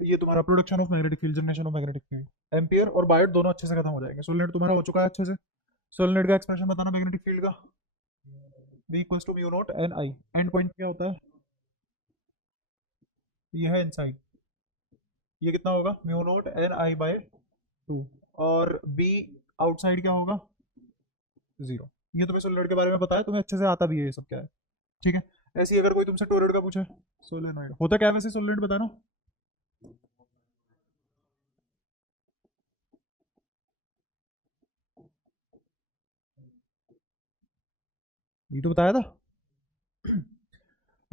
ये तुम्हारा production of magnetic field, generation of magnetic field, ampere और बायोट दोनों अच्छे से खत्म हो जाएंगे। सोलेनोइड तुम्हारा हो चुका है अच्छे से। सोलेनोइड का एक्सप्रेशन बताना मैग्नेटिक फील्ड का, V equals to mu not N I. End point क्या होता है, ये है इनसाइड, ये कितना होगा mu not N I by 2। और B आउटसाइड क्या होगा, 0। ये तुम्हें सोलेनोइड के बारे में पता है, तुम्हें अच्छे से आता भी है ये सब क्या है, ठीक है। ऐसे ही अगर कोई तुमसे टोरॉइड का पूछे, सोलेनोइड होता क्या है वैसे, सोलेनोइड बताना। ये तो बताया था।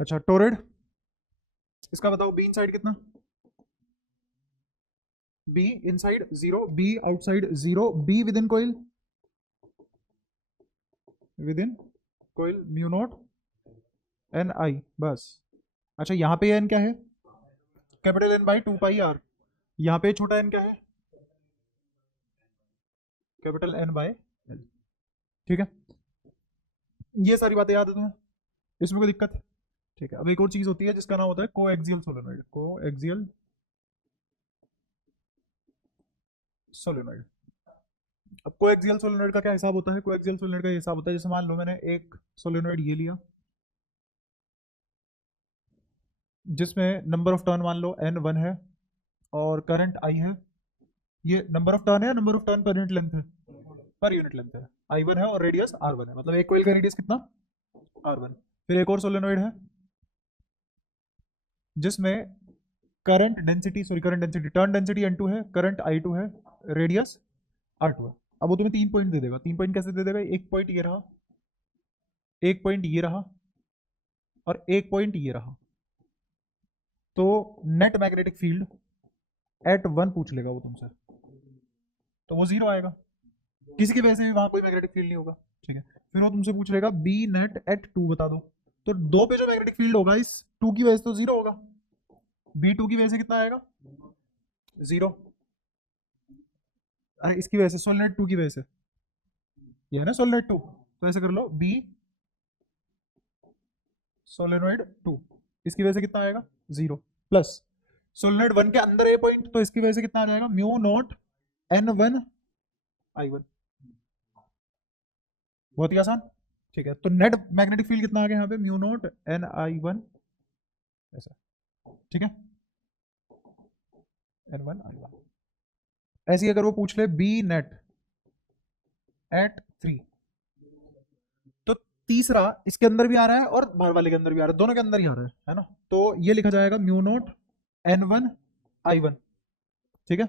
अच्छा टोरॉइड, इसका बताओ बी इनसाइड कितना, B inside 0, B outside 0, B within coil, within coil mu not N I बस। अच्छा यहाँ पे एन क्या है, capital N by 2 pi R. यहाँ पे छोटा एन क्या है, कैपिटल एन बाय एल। ठीक है, ये सारी बातें याद है तुम्हें, इसमें कोई दिक्कत है। ठीक है, अब एक और चीज होती है जिसका नाम होता है कोएक्सियल सोलेनोइड, कोएक्सियल सोलेनोइड। अब कोएक्सियल सोलेनोइड का क्या हिसाब होता है, कोएक्सियल सोलेनोइड का हिसाब होता है जैसे मान लो मैंने एक सोलेनोइड ये लिया जिसमें नंबर ऑफ टर्न मान लो n1 है और करंट I है। ये नंबर ऑफ टर्न है, number of turn per unit length है, पर यूनिट लेंथ है। I1 है और रेडियस R1 है, मतलब एक कोइल का रेडियस कितना, R1। फिर एक और सोलेनोइड है जिसमें current density, sorry current density, turn density N2 है, करंट I2 है, रेडियस R2 है। अब वो तुम्हें 3 पॉइंट दे देगा। 3 पॉइंट कैसे दे देगा, एक पॉइंट ये रहा, एक पॉइंट ये रहा और एक पॉइंट ये रहा। तो नेट मैग्नेटिक फील्ड एट 1 पूछ लेगा वो तुमसे, तो वो 0 आएगा, किसी की वजह से भी वहां कोई मैग्नेटिक फील्ड नहीं होगा। ठीक है, फिर वो तुमसे पूछ लेगा बी नेट एट 2 बता दो, तो 2 पे जो मैग्नेटिक फील्ड होगा इस 2 की वजह से तो 0 होगा, B2 की वजह से कितना आएगा, 0। इसकी वजह से सोलेनोइड 2 की वजह से, ये है ना सोलेनोइड 2, तो ऐसे कर लो बी सोलेनोइड 2, इसकी वजह से कितना आएगा, 0 प्लस सोलेनोइड 1 के अंदर ए पॉइंट, तो इसकी वजह से कितना आ जाएगा, म्यू नॉट N1 I1। बहुत ही आसान। ठीक है, तो नेट मैग्नेटिक फील्ड कितना आ गया यहाँ पे, म्यू नॉट Ni1 ऐसा। ठीक है, N1 I1। ऐसे ही अगर वो पूछ ले बी नेट एट 3, तो तीसरा इसके अंदर भी आ रहा है और बाहर वाले के अंदर भी आ रहा है, दोनों के अंदर ही आ रहा है ना, तो ये लिखा जाएगा म्यू नॉट N1 I1। ठीक है,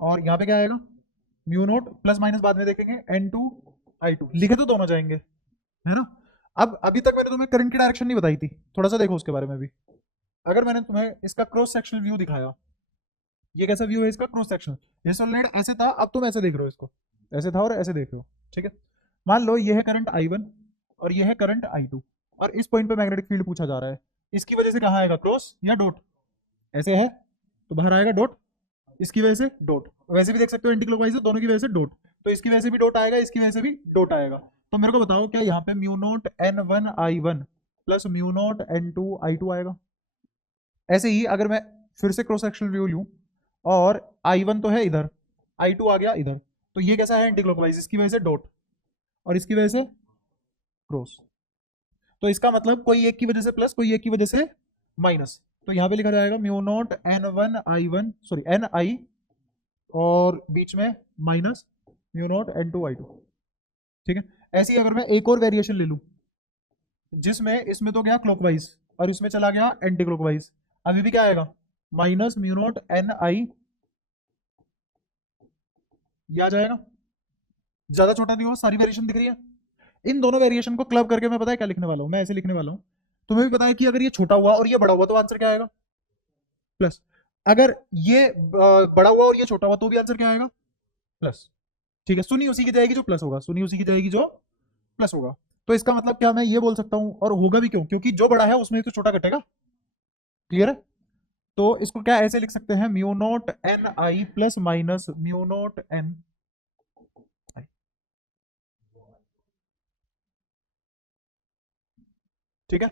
और यहाँ पे क्या आएगा, म्यू नोट प्लस माइनस बाद में देखेंगे N2 I2, लिखे तो दोनों जाएंगे, है ना। अब अभी तक मैंने तुम्हें करंट की डायरेक्शन नहीं बताई थी, थोड़ा सा देखो उसके बारे में भी। अगर मैंने तुम्हें इसका क्रॉस सेक्शनल व्यू दिखाया, ये कैसा व्यू है इसका, क्रॉस सेक्शनल, ये सोलेनोइड ऐसे था, अब तुम ऐसे देख रहे हो इसको, ऐसे था और ऐसे देख रहे हो। ठीक है, मान लो ये है करंट I1 और ये है करंट I2, और इस पॉइंट पे मैग्नेटिक फील्ड पूछा जा रहा है, इसकी वजह से कहाँ आएगा, क्रॉस या डॉट, ऐसे है तो बाहर आएगा डॉट, इसकी वजह से डॉट, वैसे भी देख सकते हो एंटी क्लॉकवाइज है, दोनों की वजह से डॉट, तो इसकी वजह से भी डॉट आएगा, इसकी वजह से भी डॉट आएगा। तो मेरे को बताओ क्या यहाँ पे mu naught N1 I1 plus mu naught N2 I2 आएगा। ऐसे ही अगर मैं फिर से क्रॉस सेक्शनल व्यू लूं और I1 तो है इधर, I2 आ गया इधर, तो ये कैसा है एंटी क्लॉकवाइज, इसकी वजह से डॉट और इसकी वजह से क्रॉस, तो इसका मतलब कोई एक की वजह से प्लस, कोई एक की वजह से माइनस, तो यहाँ पे लिखा जाएगा mu not N1 I1, sorry Ni, और बीच में minus mu naught N2 I2। ठीक है, ऐसे ही अगर मैं एक और वेरिएशन ले लूं जिसमें इसमें तो गया क्लॉकवाइज और इसमें चला गया एंटी क्लॉकवाइज, अभी भी क्या आएगा, माइनस म्यू नॉट Ni, ये आ जाएगा, ज्यादा छोटा नहीं हुआ, सारी वेरिएशन दिख रही है। इन दोनों वेरिएशन को क्लब करके मैं पता है क्या लिखने वाला हूं, मैं ऐसे लिखने वाला हूं, तुम्हें भी पता है कि अगर ये छोटा हुआ और ये बड़ा हुआ तो आंसर क्या आएगा, प्लस। अगर ये बड़ा हुआ और ये छोटा हुआ तो भी आंसर क्या आएगा, प्लस। ठीक है, सुनी उसी की जाएगी जो प्लस होगा, सुनी उसी की जाएगी जो प्लस होगा। तो इसका मतलब क्या, मैं ये बोल सकता हूं, और होगा भी क्यों, क्योंकि जो बड़ा है उसमें तो छोटा कटेगा, क्लियर है। तो इसको क्या ऐसे लिख सकते हैं, mu naught Ni plus minus mu naught N। ठीक है,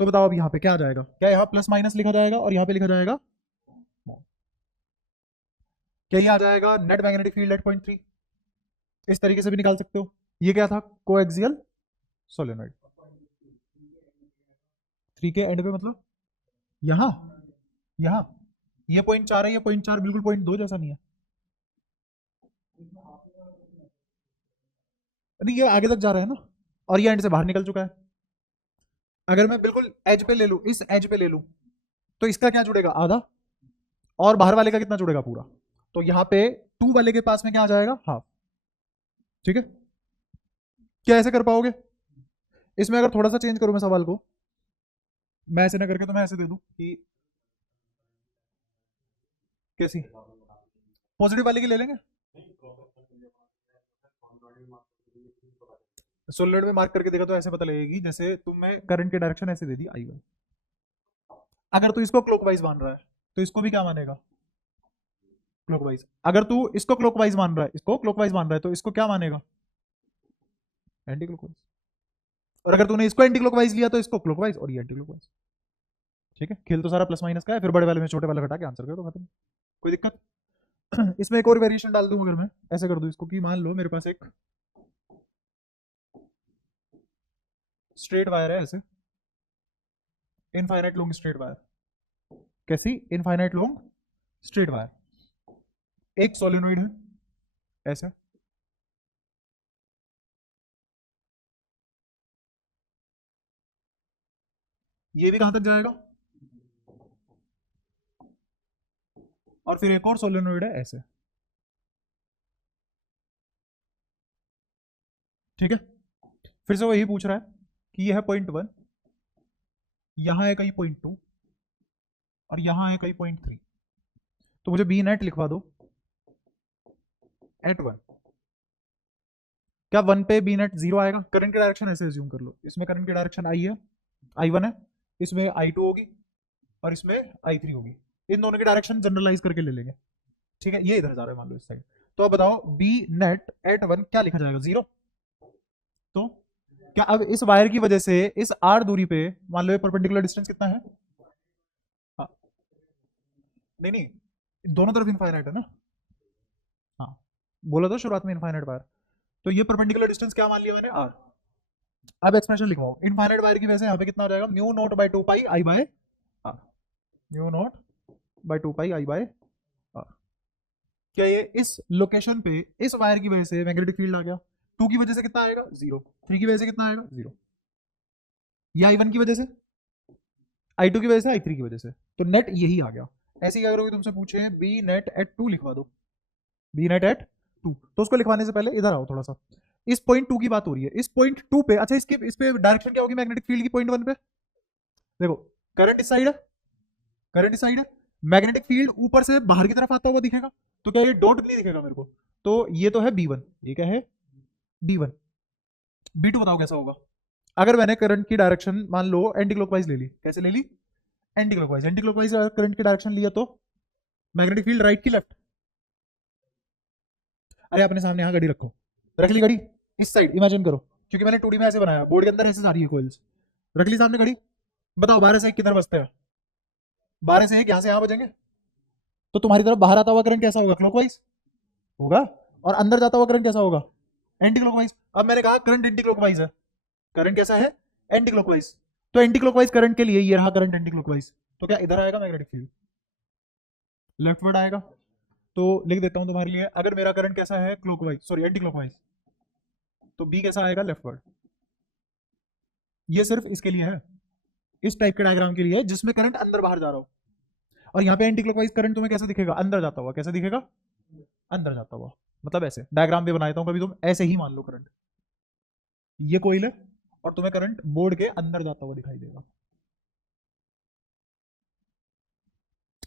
तो बताओ अब यहाँ पे क्या आ जाएगा, क्या यहाँ प्लस माइनस लिखा जाएगा और यहाँ पे लिखा जाएगा क्या, ये आ जाएगा net magnetic field at point 3। इस तरीके से भी निकाल सकते हो। ये क्या था, कोएक्सियल सोलेनोइड। 3 के एंड पे मतलब यहाँ यहाँ ये 0.4 है, ये 0.4 बिल्कुल 0.2 जैसा नहीं है। नहीं ये आगे तक जा रहा है ना, और ये एंड से बाहर निकल चुका है। अगर मैं बिल्कुल एज पे ले लूं, इस एज पे ले लूं, तो इसका क्या जुड़ेगा, आधा, और बाहर वाले का कितना जुड़ेगा, पूरा। तो यहाँ पे 2 वाले के पास में क्या आ जाएगा, हाफ। ठीक है, क्या ऐसे कर पाओगे? इसमें अगर थोड़ा सा चेंज करूं मैं सवाल को, मैं ऐसे ना करके तो मैं ऐसे दे दूं कि कैसी पॉजिटिव वाले की ले लेंगे, सोलिड में मार्क करके देखा तो ऐसे पता लगेगी जैसे तुम्हें करंट की डायरेक्शन ऐसे दे दी I1। अगर तू इसको क्लॉकवाइज मान रहा है तो इसको भी क्या मानेगा, क्लॉकवाइज। अगर तू इसको क्लॉकवाइज मान रहा है, इसको क्लॉकवाइज मान रहा है, तो इसको क्या मानेगा, एंटी क्लॉकवाइज। और अगर तूने इसको एंटी क्लॉकवाइज लिया तो इसको क्लॉकवाइज और ये एंटी क्लॉकवाइज। ठीक है, खेल तो सारा प्लस माइनस का है, फिर बड़े वाले में छोटे वाला घटा के आंसर कर दो, खत्म। कोई दिक्कत? इसमें एक और वेरिएशन डाल दूं, अगर मैं ऐसे कर दूं इसको कि मान लो मेरे पास एक स्ट्रेट वायर है ऐसे, इनफाइनाइट लॉन्ग स्ट्रेट वायर। कैसी, इनफाइनाइट लॉन्ग स्ट्रेट वायर। एक सोलेनोइड है ऐसे, ये भी कहां तक जाएगा, और फिर एक और सोलेनोइड है ऐसे। ठीक है, फिर से वो यही पूछ रहा है कि ये है 0.1, यहां है कहीं 0.2, और यहां है कहीं 0.3। तो मुझे बी नेट लिखवा दो एट 1। क्या 1 पे बी नेट 0 आएगा? करंट की डायरेक्शन ऐसे एज्यूम कर लो, इसमें करंट की डायरेक्शन आई है, I1 है, इसमें I2 होगी, और इसमें I3 होगी। इन दोनों की डायरेक्शन जनरलाइज करके ले लेंगे। ठीक है, ये इधर जा रहा है मान लो इस साइड। तो अब बताओ बी नेट एट 1 क्या लिखा जाएगा, 0। तो क्या अब इस वायर की वजह से इस r दूरी पे मान लो ये परपेंडिकुलर डिस्टेंस कितना है, हाँ, नहीं नहीं दोनों तरफ इनफाइनाइट है ना, हाँ, बोला तो शुरुआत में इनफाइनाइट वायर। तो ये परपेंडिकुलर डिस्टेंस क्या मान लिया मैंने, r। अब एक्सप्रेशन लिखवाओ, इनफाइनाइट वायर की वजह से यहाँ पे कितना हो जाएगा, mu naught by 2 pi I by R. Mu naught by 2 pi I by R. क्या ये इस लोकेशन पे इस वायर की वजह से मैग्नेटिक फील्ड आ गया, 2 की वजह से कितना आएगा 0, 3 की वजह से कितना आएगा 0, ये I1 की वजह से, I2 की वजह से, I3 की वजह से। तो नेट यही आ गया। ऐसे ही अगर कोई तुमसे पूछे बी नेट एट 2 लिखवा दो, बी नेट एट 2, तो उसको लिखवाने से पहले इधर आओ थोड़ा सा, इस पॉइंट 2 की बात हो रही है, इस पॉइंट 2 पे, अच्छा इसके इस पे डायरेक्शन क्या होगी मैग्नेटिक फील्ड की पॉइंट 1 पे, देखो करंट इस साइड है, करंट इस साइड है, मैग्नेटिक फील्ड ऊपर से बाहर की तरफ आता हुआ दिखेगा, तो क्या ये डॉट नहीं दिखेगा मेरे को, तो ये तो है B1, ये क्या है B1। B2 बताओ कैसा होगा, अगर मैंने करंट की डायरेक्शन मान लो एंटी क्लॉकवाइज ले ली, कैसे ले ली, anti clockwise. Anti clockwise current की डायरेक्शन लिया तो मैग्नेटिक फील्ड राइट की लेफ्ट, अरे अपने सामने यहाँ घड़ी रखो, रख ली घड़ी इस साइड, इमेजिन करो, क्योंकि मैंने 2D में ऐसे बनाया, बोर्ड के अंदर ऐसे जा रही है कोइल्स, रख ली सामने घड़ी। बताओ 12 से 1 किधर बजते हैं, 12 से 1 यहाँ से यहाँ बजेंगे, तो तुम्हारी तरफ बाहर आता हुआ करंट कैसा होगा, क्लॉकवाइज होगा, और अंदर जाता हुआ करंट कैसा होगा, एंटी क्लॉकवाइज। अब मैंने कहा करंट एंटी क्लॉकवाइज है, करंट कैसा है, एंटी क्लॉकवाइज। तो एंटी क्लॉकवाइज करंट के लिए ये रहा करंट एंटी क्लॉकवाइज, तो क्या इधर आएगा मैग्नेटिक फील्ड, लेफ्टवर्ड आएगा। तो लिख देता हूं तुम्हारे लिए, अगर मेरा करंट कैसा है क्लॉकवाइज, सॉरी एंटी क्लॉकवाइज, तो बी कैसा आएगा, लेफ्टवर्ड। ये सिर्फ इसके लिए है, इस टाइप के डायग्राम के लिए, जिसमें करंट अंदर बाहर जा रहा हो। और यहाँ पे एंटी क्लॉकवाइज करंट तुम्हें कैसा दिखेगा, अंदर जाता हुआ, कैसा दिखेगा, अंदर जाता हुआ। मतलब ऐसे डायग्राम भी बना देता हूं कभी, तुम ऐसे ही मान लो करंट, ये कोइल है, और तुम्हें करंट बोर्ड के अंदर जाता हुआ दिखाई देगा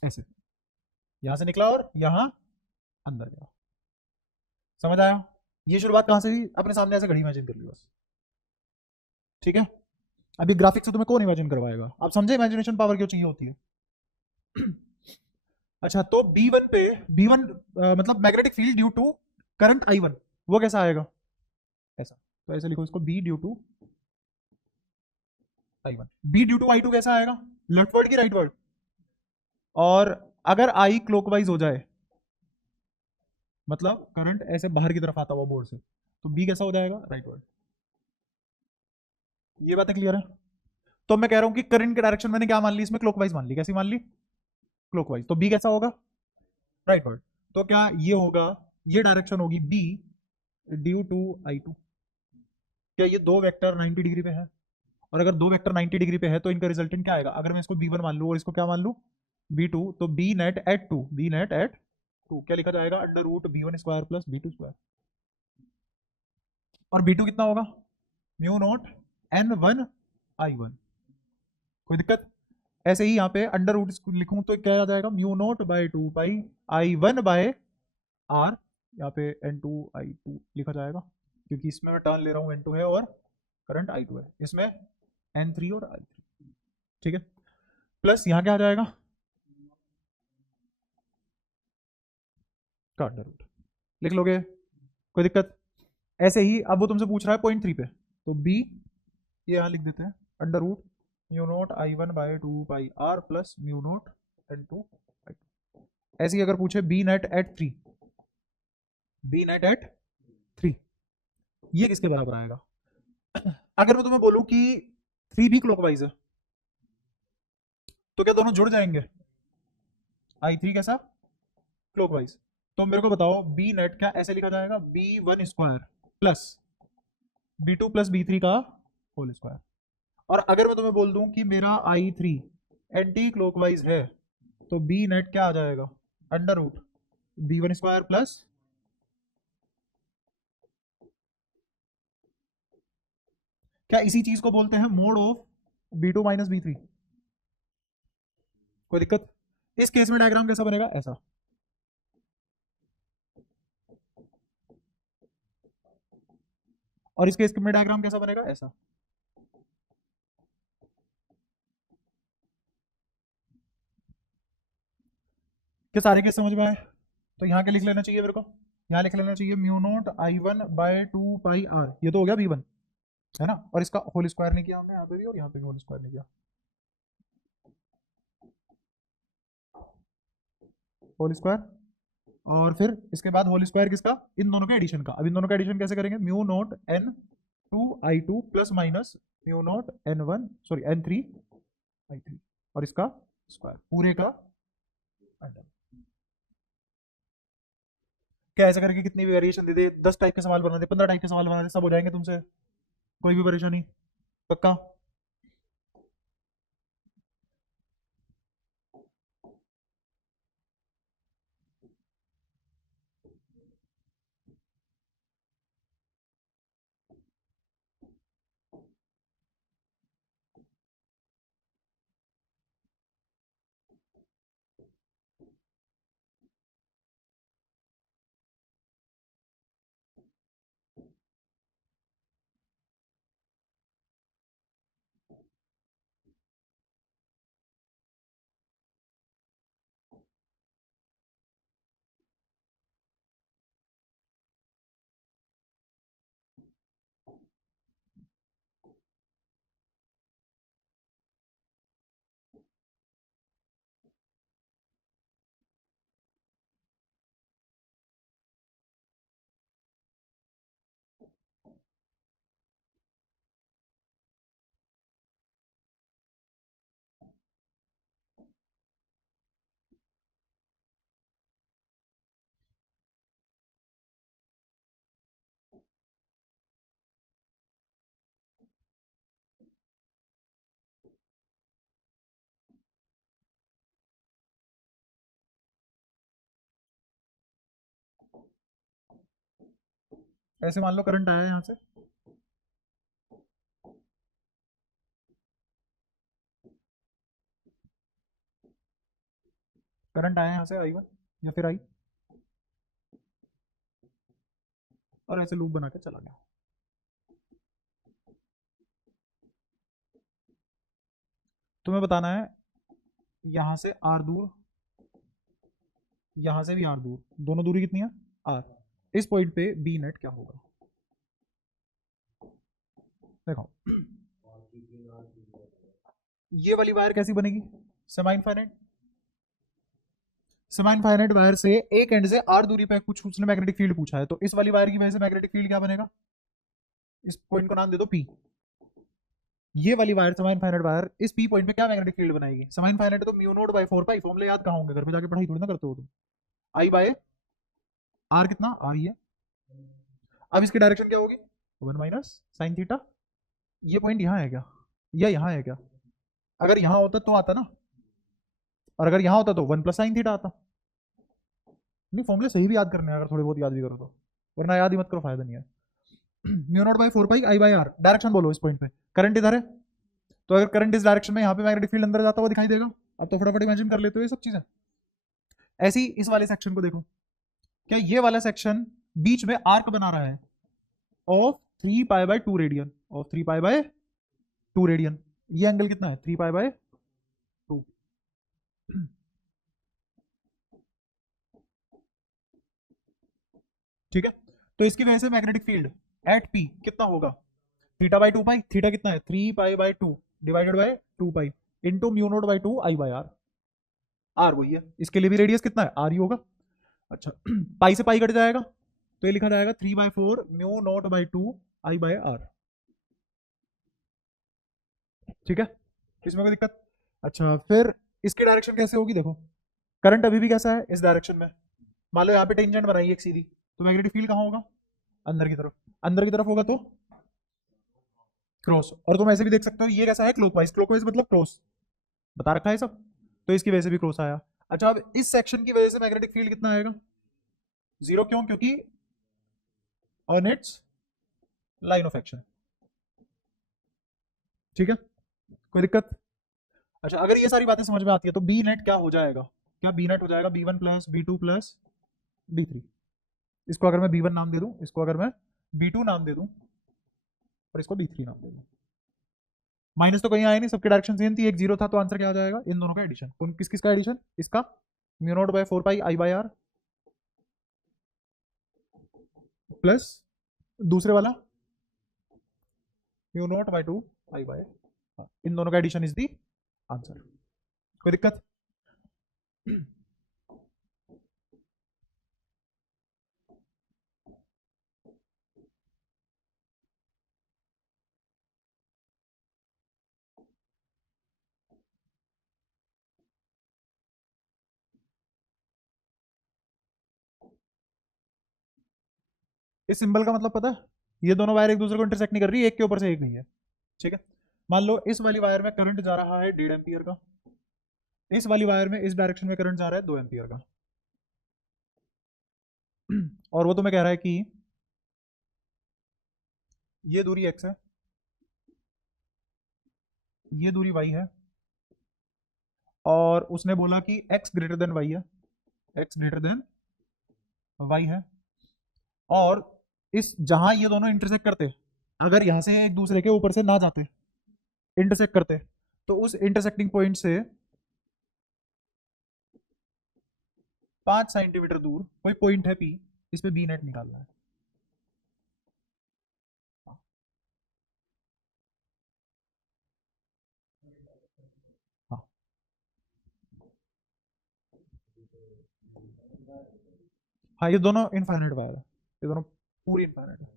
ऐसे, यहां से निकला और यहां अंदर गया। समझ आया? ये शुरुआत कहां से हुई, अपने सामने ऐसे घड़ी इमेजिन कर ली बस। ठीक है, अभी ग्राफिक से तुम्हें कौन इमेजिन करवाएगा, आप समझे इमेजिनेशन पावर क्यों चाहिए होती है। अच्छा, तो B1 पे, B1 मतलब magnetic field due to current I1, वो कैसा आएगा, ऐसा। तो ऐसे लिखो इसको, B due to I1 B due to I2 कैसा आएगा, लेफ्टवर्ड की राइटवर्ड, और अगर I क्लॉकवाइज हो जाए मतलब करंट ऐसे बाहर की तरफ आता हुआ बोर्ड से, तो B कैसा हो जाएगा, राइटवर्ड। ये बातें क्लियर है। तो मैं कह रहा हूं कि करंट की डायरेक्शन मैंने क्या मान ली इसमें, क्लॉकवाइज मान ली, कैसी मान ली, क्लॉकवाइज, तो B कैसा होगा, राइटवर्ड। तो क्या ये होगा, ये डायरेक्शन होगी B ड्यू टू I2। क्या ये दो वेक्टर 90 डिग्री पे है, और अगर दो वेक्टर 90 डिग्री पे है तो इनका रिजल्टेंट क्या आएगा, अगर मैं इसको B1 मान लूं और इसको क्या मान लूं, B2, तो B net at two, B net at two क्या लिखा जाएगा, under root B1 square plus B2 square, और B2 कितना होगा, म्यू नोट N1 I1। कोई दिक्कत, ऐसे ही यहाँ पे अंडर रूट लिखूं तो क्या आ जाएगा, mu naught by 2 pi I1 bye R, यहाँ पे N2 I2 लिखा जाएगा, क्योंकि इसमें मैं टर्न ले रहा हूँ N2 है और करंट I2 है, इसमें N3 और I3, ठीक है, प्लस यहाँ क्या आ जाएगा, का अंडर रूट लिख लोगे, कोई दिक्कत। ऐसे ही अब वो तुमसे पूछ रहा है पॉइंट 3 पे, तो B ये यहाँ लिख देते हैं, under root mu naught I1 by 2 pi R plus mu naught N2 I2। ऐसे ही अगर पूछे B net at 3, B net at 3 ये किसके बराबर आएगा, अगर मैं तुम्हें बोलूं कि 3 भी क्लॉकवाइज है तो क्या दोनों जुड़ जाएंगे, I3 कैसा, क्लॉकवाइज, तो मेरे को बताओ B नेट क्या ऐसे लिखा जाएगा, B1 square plus B2 plus B3 का होल स्क्वायर, और अगर मैं तुम्हें बोल दूं कि मेरा I3 एंटी क्लॉकवाइज है तो B नेट क्या आ जाएगा, under root B1 square plus, क्या इसी चीज को बोलते हैं mode of B2 minus B3, कोई दिक्कत। इस केस में डायग्राम कैसा बनेगा, ऐसा, और इस केस में डायग्राम कैसा बनेगा, ऐसा। क्या सारे केस समझ में आए, तो यहाँ क्या लिख लेना चाहिए मेरे को, यहाँ लिख लेना चाहिए mu naught I1 by 2 pi R, ये तो हो गया B1 है ना, और इसका होल स्क्वायर नहीं किया हमने यहाँ पे भी, और यहाँ पे भी होल स्क्वायर नहीं किया, होल स्क्वायर, और फिर इसके बाद होल स्क्वायर किसका, इन दोनों के एडिशन का। अब इन दोनों का एडिशन कैसे करेंगे, mu naught N2 I2 plus minus mu naught N1 sorry N3 I3, और इसका स्क्वायर पूरे का अंडर। क्या ऐसा करके कितनी भी वेरिएशन दे दे, 10 टाइप के सवाल बना दे, 15 टाइप के सवाल बना दे, सब हो जाएंगे तुमसे, कोई भी परेशानी, पक्का। ऐसे मान लो करंट आया यहाँ से, करंट आया यहाँ से I1 या फिर I, और ऐसे लूप बना के चला गया। तुम्हें बताना है यहाँ से R दूर, यहाँ से भी R दूर, दोनों दूरी कितनी है, R, इस पॉइंट पे B नेट क्या होगा, देखो ये वाली वायर कैसी बनेगी? Semi infinite. Semi infinite wire से एक एंड से आर दूरी पे कुछ उसने मैग्नेटिक फील्ड पूछा है, तो इस वाली वायर की वजह से मैग्नेटिक फील्ड क्या बनेगा? इस पॉइंट को नाम दे दो पी। ये वाली वायर सेमी इनफाइनाइट वायर इस पी पॉइंट पे क्या मैग्नेटिक फील्ड बनाएगी? सेमी इनफाइनाइट तो म्यू नोट बाय 4 पाई, फॉर्मूला याद कहाँ होंगे? घर पे जाके पढ़ाई थोड़ी ना करते हो तुम। आई बाय आर, कितना आर ही है। अब इसकी डायरेक्शन क्या होगी? 1 माइनस साइन थीटा। ये पॉइंट यहाँ है क्या, या यहाँ है क्या? अगर यहाँ होता तो आता ना, और अगर यहाँ होता तो 1 प्लस साइन थीटा आता। नहीं, फॉर्मूले सही भी याद करने हैं अगर थोड़े बहुत याद भी करो तो, वरना याद ही मत करो, फायदा नहीं है। Mu naught by 4 pi I by R. Direction बोलो इस पॉइंट पे, करंट इधर है, तो अगर करंट इस डायरेक्शन में यहाँ पे मैग्नेटिक फील्ड अंदर जाता हुआ दिखाई देगा। अब तो फटाफट इमेजिन कर लेते हो ये सब चीजें। ऐसी इस वाले सेक्शन को देखो, क्या ये वाला सेक्शन बीच में आर्क बना रहा है of 3 pi by 2 radian, of 3 pi by 2 radian. ये एंगल कितना है? 3 पाई बाय 2। ठीक है, तो इसकी वजह से मैग्नेटिक फील्ड एट पी कितना होगा? Theta by 2 pi. थीटा कितना है? 3 pi by 2 divided by 2 pi into mu naught by 2 I by R. R वही है, इसके लिए भी रेडियस कितना है? आर ही होगा। अच्छा, पाई से पाई कट जाएगा, तो ये लिखा जाएगा 3/4 mu naught by 2 I by R. ठीक है, इसमें कोई दिक्कत? अच्छा, फिर इसकी डायरेक्शन कैसे होगी? देखो, करंट अभी भी कैसा है? इस डायरेक्शन में। मान लो यहाँ पे टेंजेंट बनाई एक सीधी, तो मैग्नेटिक फील्ड कहाँ होगा? अंदर की तरफ। अंदर की तरफ होगा तो क्रॉस। और तुम ऐसे भी देख सकते हो, ये कैसा है? क्लॉकवाइज। क्लॉकवाइज मतलब क्रॉस, बता रखा है सब, तो इसकी वजह से भी क्रॉस आया। अच्छा, अब इस सेक्शन की वजह से मैग्नेटिक फील्ड कितना आएगा? 0। क्यों? क्योंकि on it's line of action. ठीक है, कोई दिक्कत? अच्छा, अगर ये सारी बातें समझ में आती है तो बी नेट क्या हो जाएगा? क्या बी नेट हो जाएगा? B1 plus B2 plus B3। इसको अगर मैं B1 नाम दे दूं, इसको अगर मैं B2 नाम दे दूं, और इसको B3 नाम दे दूं। माइनस तो कहीं आया नहीं, सबके डायरेक्शन सेम थी, एक जीरो था, तो आंसर क्या हो जाएगा? इन दोनों का एडिशन। कौन किस किस का एडिशन? इसका mu naught by 4 pi I by R plus दूसरे वाला mu naught by 2 I by, इन दोनों का एडिशन इज दी आंसर। कोई दिक्कत? इस सिंबल का मतलब पता है? ये दोनों वायर एक दूसरे को इंटरसेक्ट नहीं कर रही, एक के ऊपर से एक नहीं है। ठीक है, मान लो इस वाली वायर में करंट जा रहा है 1.5 एम्पियर का, इस वाली वायर में इस डायरेक्शन में करंट जा रहा है 2 एम्पियर का। और वो तुम्हें कह रहा है कि ये दूरी x है, ये दूरी y है, और उसने बोला कि x ग्रेटर देन y है, x ग्रेटर देन y है। और इस जहां ये दोनों इंटरसेक्ट करते, अगर यहां से एक दूसरे के ऊपर से ना जाते, इंटरसेक्ट करते, तो उस इंटरसेक्टिंग पॉइंट से 5 सेंटीमीटर दूर कोई पॉइंट है P, इस पे बी नेट निकालना है। हाँ, हाँ, ये दोनों इनफाइनाइट वायर है, ये दोनों पूरी इनफाइनाइट है।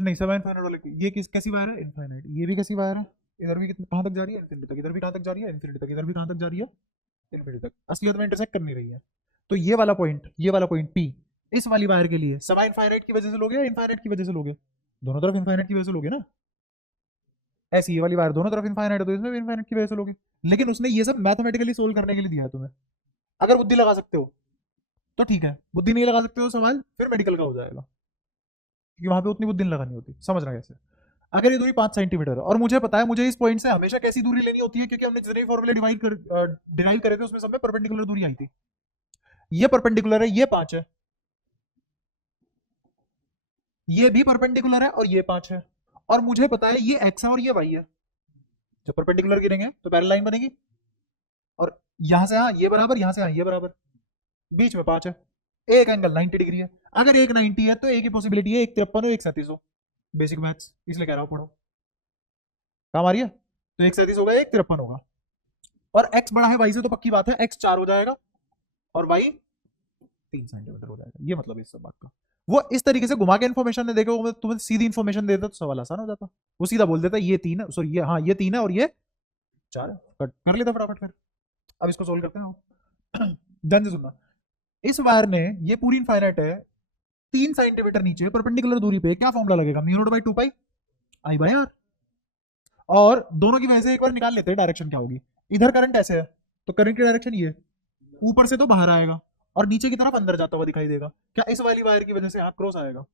नहीं, सब इनफाइनाइट वाले ये किस कैसी वायर है? इनफाइनाइट। ये भी कैसी वायर है? इधर भी कितना, कहाँ तक जा रही है? इन्फिनिटी तक। इधर भी कहाँ तक जा रही है? इन्फिनिटी तक। इधर भी कहाँ तक जा रही है? इन्फिनिटी तक। असलियत में इंटरसेक्ट कर नहीं रही है। तो ये वाला पॉइंट, ये वाला पॉइंट पी, इस वाली वायर के लिए समा इनफाइनाइट की वजह से लोगे या इनफाइनाइट की वजह से लोगे? दोनों तरफ इनफाइनाइट की वजह से लोगे ना। ऐसी ये वाली वायर दोनों तरफ इनफाइनाइट है, तो इसमें भी इनफाइनाइट की वजह से लोगे। लेकिन उसने ये सब मैथमेटिकली सोल्व करने के लिए दिया है तुम्हें। अगर बुद्धि लगा सकते हो तो ठीक है, बुद्धि नहीं लगा सकते हो सवाल फिर मेडिकल का हो जाएगा, क्योंकि वहां पे उतनी बुद्धि नहीं लगानी होती। समझ रहा है कैसे? अगर ये दूरी 5 सेंटीमीटर है, और मुझे पता है मुझे इस पॉइंट से हमेशा कैसी दूरी लेनी होती है, क्योंकि हमने जितने भी फॉर्मूले डिराइव करे थे उसमें सब में परपेंडिकुलर दूरी आई थी। ये परपेंडिकुलर है, ये 5 है, ये भी परपेंडिकुलर है, और ये 5 है। और मुझे पता है ये x है और ये y है। जब परपेंडिकुलर गिरेंगे तो पैरेलल लाइन बनेगी, और यहां से यहां ये बराबर, यहां से यहां ये बराबर, बीच में 5 है। एक एंगल 90 डिग्री है। अगर एक 90 है तो एक ही पॉसिबिलिटी है, एक 53 हो, एक 37 हो। बेसिक मैथ्स इसलिए कह रहा हूं, पढ़ो। काम आ रही है? तो एक 37 होगा, एक 53 होगा। और x बड़ा है y से तो पक्की बात है x 4 हो जाएगा और y 3 सेंटीमीटर हो जाएगा। ये मतलब इस सब बात का। वो इस तरीके से घुमा के इन्फॉर्मेशन ने देखो, तुम्हें सीधी इन्फॉर्मेशन दे देता तो सवाल आसान हो जाता। वो सीधा बोल देता ये 3 है, सॉरी ये, हाँ ये 3 है और ये 4 है, कट कर लेता फटाफट फिर। अब इसको सोल्व करते हैं। ध्यान से सुनना, इस वायर ने, ये पूरी इनफाइनाइट है, 3 सेंटीमीटर नीचे परपेंडिकुलर दूरी पे क्या फॉर्मूला लगेगा, mu naught by 2 pi I by R. और दोनों की वजह से एक बार निकाल लेते हैं डायरेक्शन क्या होगी। इधर करंट ऐसे है तो करंट की डायरेक्शन ये, ऊपर से तो बाहर आएगा और नीचे की तरफ अंदर जाता हुआ दिखाई देगा। क्या इस वाली वायर की वजह से आप क्रॉस आएगा,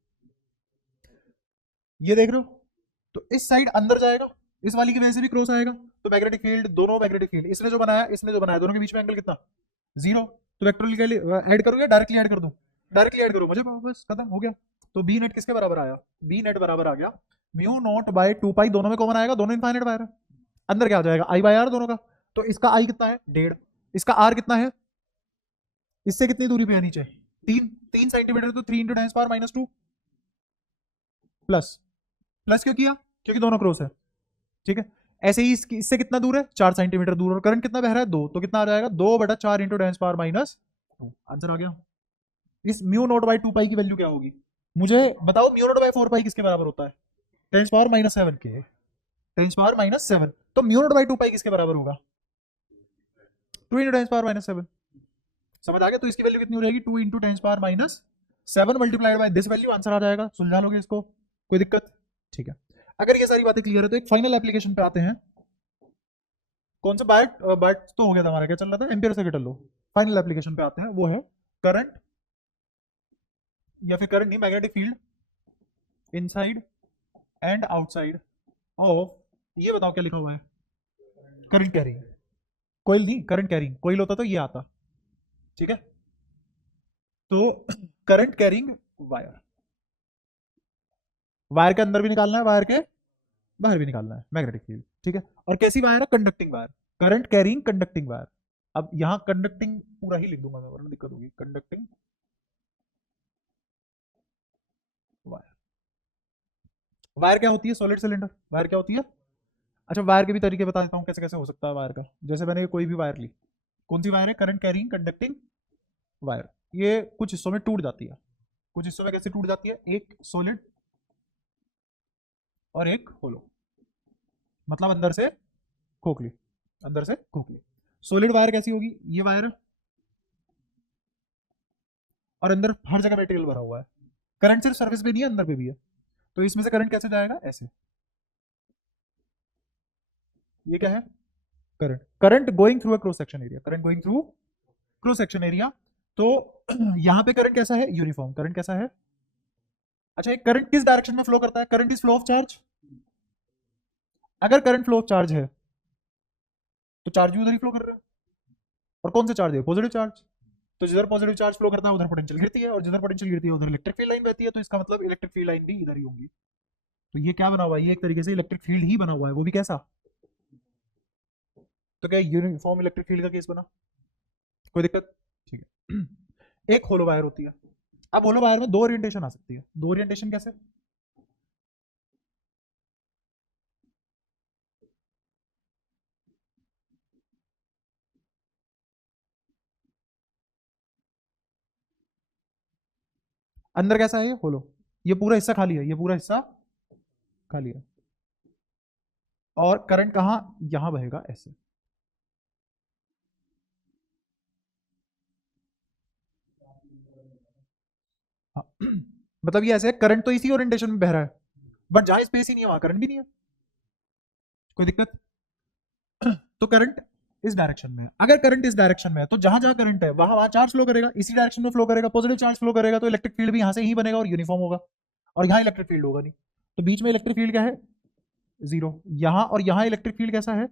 ये देख रहे हो, तो इस साइड अंदर जाएगा, इस वाली की वजह से भी क्रॉस आएगा। तो मैग्नेटिक फील्ड, दोनों मैग्नेटिक फील्ड, इसने जो बनाया इसने जो बनाया, दोनों के बीच में एंगल कितना, 0। तो वेक्टोरिकली ऐड करूँ या डायरेक्टली ऐड कर दूं, डायरेक्टली ऐड करो मुझे, बस खत्म हो गया। तो बी नेट किसके बराबर आया, बी नेट बराबर आ गया म्यू नॉट बाय 2 पाई, दोनों में कॉमन आएगा, दोनों इनफाइनाइट वायर है, अंदर क्या आ जाएगा आई बाय आर दोनों का। तो इसका आई कितना है 1.5, इसका आर कितना है, इससे कितनी दूरी पे है नीचे 3 सेंटीमीटर, तो 3 into ten power minus 2 plus, plus क्यों किया, क्योंकि दोनों क्रॉस है, ठीक है। ऐसे ही इससे कितना दूर है 4 सेंटीमीटर दूर, और करंट कितना बह रहा है 2, तो कितना आ जाएगा 2/4 into ten power minus 2, answer आ गया। इस म्यू नॉट बाई 2 पाई की वैल्यू क्या होगी, मुझे बताओ। म्यू नॉट बाई 4 पाई किसके बराबर होता है, टेन पावर माइनस 7 के, टेन पावर माइनस 7। तो म्यू नॉट बाई 2 पाई किसके बराबर होगा, 2 इंटू टेन पावर माइनस 7। समझ आ गया, तो इसकी वैल्यू कितनी हो जाएगी 2 into ten power minus 7 multiplied by this value, answer आ जाएगा। सुलझा लोगे इसको, कोई दिक्कत, ठीक है। अगर ये सारी बातें क्लियर है तो एक फाइनल एप्लीकेशन पे आते हैं। कौन सा बाइट, बाइट तो हो गया था हमारा, क्या चल रहा था, एम्पियर सर्किट लो। फाइनल एप्लीकेशन पे आते हैं, वो है करंट, या फिर करंट नहीं, magnetic field inside and outside of, ये बताओ क्या लिखा हुआ है, करंट कैरिंग कोयल नहीं, करंट कैरिंग कोयल होता तो ये आता, ठीक है। तो करंट कैरिंग वायर, वायर के अंदर भी निकालना है, वायर के बाहर भी निकालना है, मैग्नेटिक फील्ड, ठीक है। और कैसी वायर है, conducting wire, current carrying conducting wire. अब यहां कंडक्टिंग पूरा ही लिख दूंगा मैं, वरना दिक्कत होगी, कंडक्टिंग वायर। वायर क्या होती है, सॉलिड सिलेंडर, वायर क्या होती है। अच्छा, वायर के भी तरीके बता देता हूँ कैसे कैसे हो सकता है वायर का। जैसे मैंने कोई भी वायर ली, कौन सी वायर है, करंट कैरिंग कंडक्टिंग वायर, ये कुछ हिस्सों में टूट जाती है। कुछ हिस्सों में कैसे टूट जाती है, एक सॉलिड और एक होलो, मतलब अंदर से खोखली, अंदर से खोखली। सॉलिड वायर कैसी होगी, ये वायर है और अंदर हर जगह मटेरियल भरा हुआ है, करंट सिर्फ सर्फेस पे नहीं है, अंदर पे भी है। तो इसमें से करंट कैसे जाएगा, ऐसे, ये क्या है, current, current going through a cross section area, current going through cross section area. तो यहां पे करंट कैसा है, यूनिफॉर्म, करंट कैसा है। अच्छा, एक करंट किस डायरेक्शन में फ्लो करता है, current is flow of charge. अगर करंट फ्लो ऑफ चार्ज है तो चार्ज भी उधर ही फ्लो कर रहा है, और कौन सा चार्ज है, पॉजिटिव चार्ज। तो जिधर पॉजिटिव चार्ज फ्लो करता है उधर पोटेंशियल गिरती है, और जिधर पोटेंशियल गिरती है उधर इलेक्ट्रिक फील्ड लाइन बहती है, तो इसका मतलब इलेक्ट्रिक फील्ड लाइन भी इधर ही होगी। तो ये क्या बना हुआ है, ये एक तरीके से इलेक्ट्रिक फील्ड ही बना हुआ है, वो भी कैसा। तो क्या यूनिफॉर्म इलेक्ट्रिक फील्ड का केस बना, कोई दिक्कत, ठीक है। एक होलो वायर होती है। अब होलो वायर में दो ओरिएंटेशन आ सकती है, दो ओरिएंटेशन कैसे, अंदर कैसा है ये होलो, ये पूरा हिस्सा खाली है, ये पूरा हिस्सा खाली है, और करंट कहाँ, यहां बहेगा ऐसे। हाँ। मतलब ये ऐसे है, करंट तो इसी ओरिएंटेशन में बह रहा है, बट जहां स्पेस ही नहीं है वहां करंट भी नहीं है, कोई दिक्कत। तो करंट इस डायरेक्शन में है, अगर करंट इस डायरेक्शन में है तो जहां जहां करंट है वहां वहां चार्ज फ्लो करेगा, इसी डायरेक्शन में फ्लो करेगा, पॉजिटिव चार्ज फ्लो करेगा, तो इलेक्ट्रिक फील्ड भी यहां से ही बनेगा और यूनिफॉर्म होगा। और यहाँ इलेक्ट्रिक फील्ड होगा नहीं, तो बीच में इलेक्ट्रिक फील्ड क्या है, जीरो। यहाँ और यहाँ इलेक्ट्रिक फील्ड कैसा है,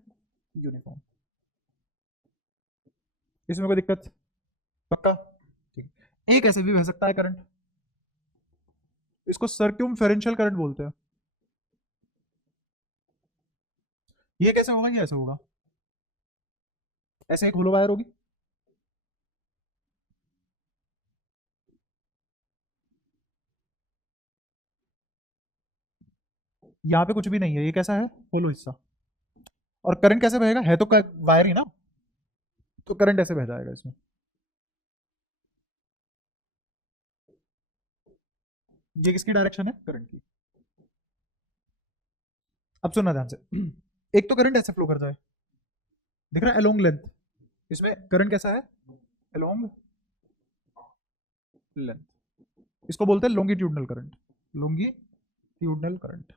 यूनिफॉर्म। इसमें कोई दिक्कत, पक्का, ठीक है। एक ऐसे भी बह सकता है करंट, इसको सर्क्यूमफेरेंशियल करंट बोलते हैं। ये कैसे होगा, ये ऐसे होगा, ऐसे एक होलो वायर होगी, यहाँ पे कुछ भी नहीं है, ये कैसा है, होलो हिस्सा, और करंट कैसे बहेगा, है तो वायर ही ना, तो करंट ऐसे बह जाएगा इसमें। ये किसकी डायरेक्शन है, करंट की। अब सुनना ध्यान से, एक तो करंट ऐसे फ्लो करता है, दिख रहा है अलोंग लेंथ, इसमें करंट कैसा है, अलोंग लेंथ, इसको बोलते हैं लॉन्गिट्यूडनल करंट, लॉन्गिट्यूडनल करंट।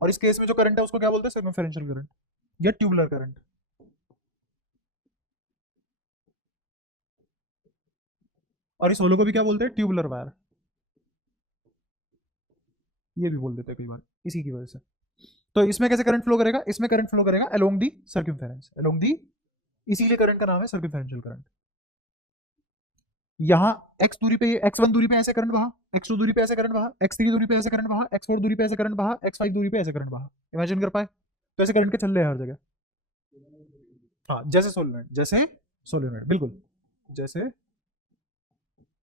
और इस केस में जो करंट है उसको क्या बोलते हैं, सर्कमफेरेंशियल करंट या ट्यूबुलर करंट। और इस होलो को भी क्या बोलते हैं, ट्यूबुलर वायर, ये भी बोल देते हैं कई बार इसी की वजह से। तो इसमें कैसे करंट फ्लो करेगा, इसमें करंट फ्लो करेगा along the circumference, along the, इसीलिए करंट का नाम है सर्कमफेरेंशियल करंट। यहाँ x दूरी पे, x1 दूरी पे ऐसे करंट बहा, x2 दूरी पे ऐसे करंट बहा, x3 दूरी पे ऐसे करंट बहा, x4 दूरी पे ऐसे करंट बहा, x5 दूरी पे ऐसे करंट बहा। इमेजिन कर पाए, तो ऐसे करंट के चल रहे हैं हर जगह। हाँ जैसे सोलेनोइड, जैसे सोलेनोइड, बिल्कुल जैसे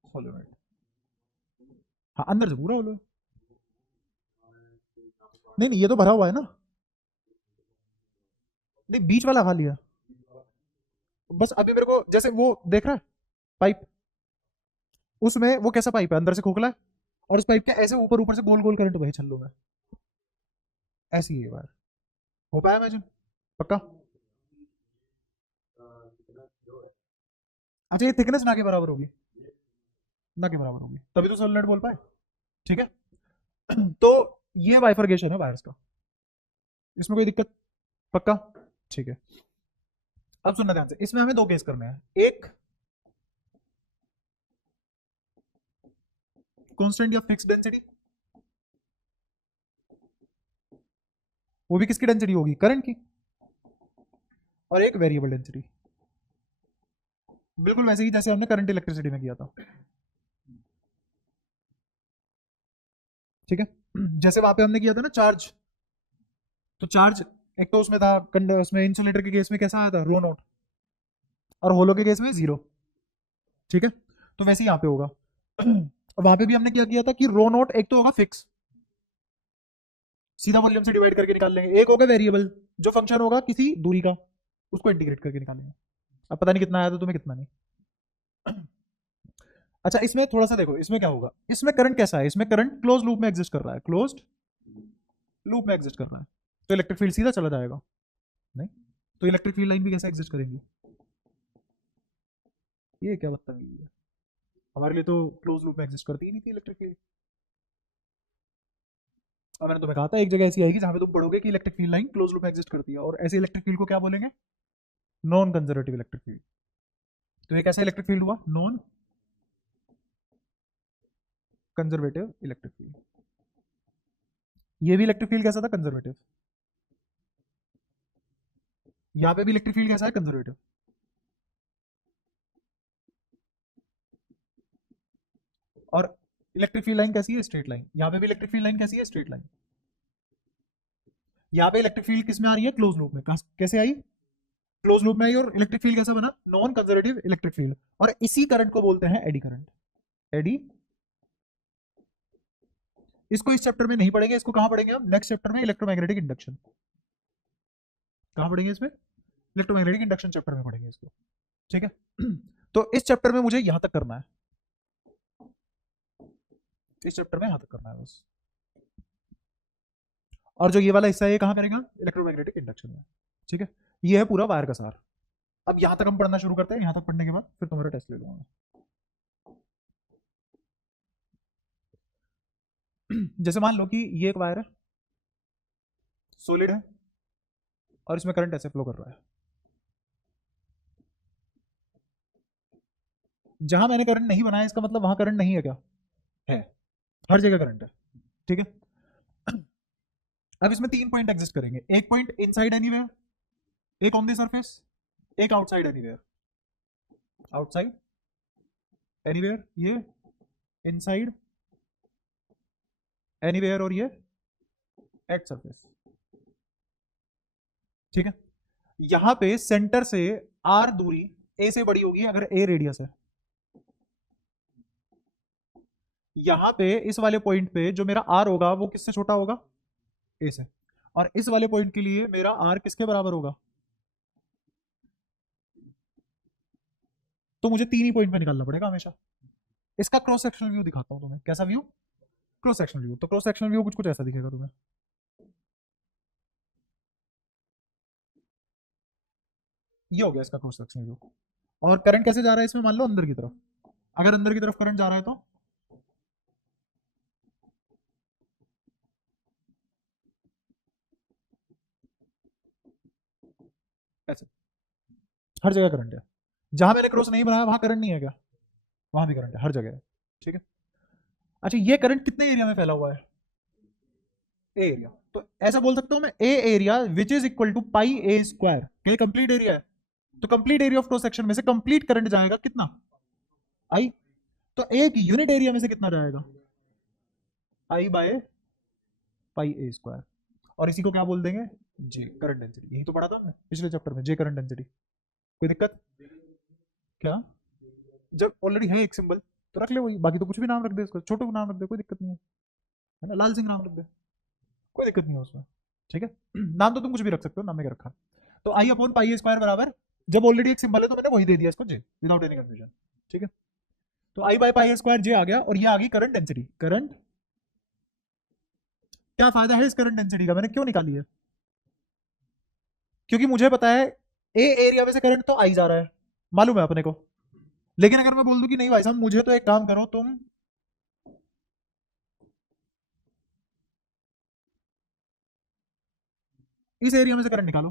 सोलेनोइड। हाँ अंदर से पूरा होलो, नहीं नहीं ये तो भरा हुआ है ना, नहीं बीच वाला खाली है। बस अभी मेरे को जैसे वो देख रहा है पाइप, उसमें वो कैसा पाइप है, अंदर से खोखला है, और उस पाइप के ऐसे ऊपर ऊपर से गोल गोल करंट बहे छल्लों में, ऐसी है बार। हो पाया इमेजिन, पक्का। अच्छा ये थिकनेस ना के बराबर होगी, ना के बराबर होगी, तभी तो सोलेनोइड बोल पाए, ठीक है। तो ये बाइफरकेशन है वायर्स का, इसमें कोई दिक्कत, पक्का, ठीक है। अब सुनना ध्यान से, इसमें हमें दो केस करने हैं, एक कांस्टेंट या फिक्स्ड डेंसिटी, वो भी किसकी डेंसिटी होगी, करंट की, और एक वेरिएबल डेंसिटी, बिल्कुल वैसे ही जैसे हमने करंट इलेक्ट्रिसिटी में किया था, ठीक है। जैसे वहां पे हमने किया था ना चार्ज, तो चार्ज एक तो उसमें था, उसमें इंसुलेटर के केस में कैसा आया था, रो नॉट, और होलो के केस में जीरो, ठीक है। तो वैसे ही यहाँ पे होगा। वहां पे भी हमने क्या किया था कि रो नॉट एक तो होगा फिक्स, सीधा वॉल्यूम से डिवाइड करके निकाल लेंगे, एक होगा वेरिएबल जो फंक्शन होगा किसी दूरी का, उसको इंटीग्रेट करके निकालेंगे। अब पता नहीं कितना आया था तुम्हें, कितना नहीं। अच्छा इसमें थोड़ा सा देखो, इसमें क्या होगा, इसमें करंट कैसा है, इसमें करंट क्लोज लूप में एग्जिस्ट कर रहा है, क्लोज्ड लूप में एग्जिस्ट कर रहा है, तो इलेक्ट्रिक फील्ड सीधा चला जाएगा, नहीं तो इलेक्ट्रिक फील्ड लाइन भी कैसे एग्जिस्ट करेंगी, ये क्या बदतमीजी है, हमारे लिए तो क्लोज लूप में एग्जिस्ट करती ही नहीं थी इलेक्ट्रिक फील्ड। और मैंने तुम्हें कहा था एक जगह ऐसी आएगी जहां पे तुम पढ़ोगे कि electric field line close loop में एग्जिस्ट करती है, और ऐसे इलेक्ट्रिक फील्ड को क्या बोलेंगे, नॉन कंजर्वेटिव इलेक्ट्रिक फील्ड। तो ये कैसा इलेक्ट्रिक फील्ड हुआ, नॉन कंजर्वेटिव इलेक्ट्रिक फील्ड। ये भी इलेक्ट्रिक फील्ड कैसा था, कंजर्वेटिव, यहाँ पे भी इलेक्ट्रिक फील्ड कैसा है, कंजर्वेटिव। और इलेक्ट्रिक फील्ड लाइन कैसी है, स्ट्रेट लाइन, यहाँ पे भी इलेक्ट्रिक फील्ड लाइन कैसी है, स्ट्रेट लाइन। यहाँ पे इलेक्ट्रिक फील्ड किस में आ रही है, क्लोज लूप में, कैसे आई, क्लोज लूप में आई, और इलेक्ट्रिक फील्ड कैसा बना, नॉन कंजर्वेटिव इलेक्ट्रिक फील्ड, और इसी करंट को बोलते हैं एडी करंट, एडी। इसको इस चैप्टर में नहीं पढ़ेंगे, इसको कहां पढ़ेंगे हम, नेक्स्ट चैप्टर में, इलेक्ट्रोमैग्नेटिक इंडक्शन। कहां पढ़ेंगे इसमें, इलेक्ट्रोमैग्नेटिक इंडक्शन चैप्टर में पढ़ेंगे इसको, ठीक है। तो इस चैप्टर में मुझे यहां तक करना है, इस चैप्टर में यहां तक करना है बस, और जो ये वाला हिस्सा है ये कहां करेगा, इलेक्ट्रोमैग्नेटिक इंडक्शन में, ठीक है। ये है पूरा वायर का सार। अब यहां तक हम पढ़ना शुरू करते हैं, यहां तक पढ़ने के बाद फिर तुम्हारा टेस्ट ले लूंगा। जैसे मान लो कि ये एक वायर है, सॉलिड है, और इसमें करंट ऐसे फ्लो कर रहा है, जहां मैंने करंट नहीं बनाया इसका मतलब वहां करंट नहीं है क्या, है, हर जगह करंट है, ठीक है। अब इसमें तीन पॉइंट एग्जिस्ट करेंगे, एक पॉइंट इनसाइड एनीवेयर, एक ऑन द सरफेस, एक आउटसाइड एनीवेयर, आउटसाइड एनीवेयर, ये इनसाइड एनीवेयर, और ये एट सरफेस, ठीक है। यहां पे सेंटर से आर दूरी ए से बड़ी होगी अगर ए रेडियस है, यहां पे इस वाले पॉइंट पे जो मेरा आर होगा वो किससे छोटा होगा, ए से। और इस वाले पॉइंट के लिए मेरा आर किसके बराबर होगा? तो मुझे 3 ही पॉइंट पे निकालना पड़ेगा हमेशा। इसका क्रॉस सेक्शनल व्यू दिखाता हूं तुम्हें। कैसा व्यू? Cross sectional view. तो क्रॉस सेक्शनल व्यू कुछ कुछ ऐसा दिखेगा तुम्हें। ये हो गया इसका क्रॉस सेक्शनल व्यू। और करंट कैसे जा रहा है इसमें? मान लो अंदर की तरफ। अगर अंदर की तरफ करंट जा रहा है तो ऐसे हर जगह करंट है। जहां मैंने क्रॉस नहीं बनाया वहां करंट नहीं है क्या? वहां भी करंट है, हर जगह है। ठीक है। अच्छा, ये करंट कितने एरिया में फैला हुआ है? A area. तो ऐसा बोल सकता हूं मैं, a area which is equal to pi a square. क्या कंप्लीट एरिया है? तो complete area of cross section में से कंप्लीट करंट जाएगा कितना? आई। तो एक यूनिट एरिया में से कितना जाएगा? आई बाय पाई ए स्क्वायर। और इसी को क्या बोल देंगे? जे करंट डेंसिटी। यही तो पढ़ा था हमने पिछले चैप्टर में, जे करंट डेंसिटी। कोई दिक्कत? क्या? जब ऑलरेडी है एक सिंबल तो रख ले वही, बाकी तो कुछ भी नाम रख दे, इसको छोटू को नाम रख दे, कोई दिक्कत नहीं है ना। लाल सिंह नाम रख दे, कोई दिक्कत नहीं है उसमें। ठीक है। नाम तो तुम कुछ भी रख सकते हो, नाम में क्या रखा। तो आई अपॉन पाई स्क्वायर बराबर, जब ऑलरेडी एक सिंबल है तो मैंने वही दे दिया इसको, जे, विदाउट एनी कंफ्यूजन। ठीक है। तो आई बाय पाई स्क्वायर जे आ गया, और ये आ गई करंट डेंसिटी। करंट, क्या फायदा है इस करंट डेंसिटी का? मैंने क्यों निकाली है? क्योंकि मुझे पता है ए एरिया में से करंट तो आई जा रहा है, मालूम है अपने को। लेकिन अगर मैं बोल दूं कि नहीं भाई साहब, मुझे तो एक काम करो तुम, इस एरिया में से करंट निकालो।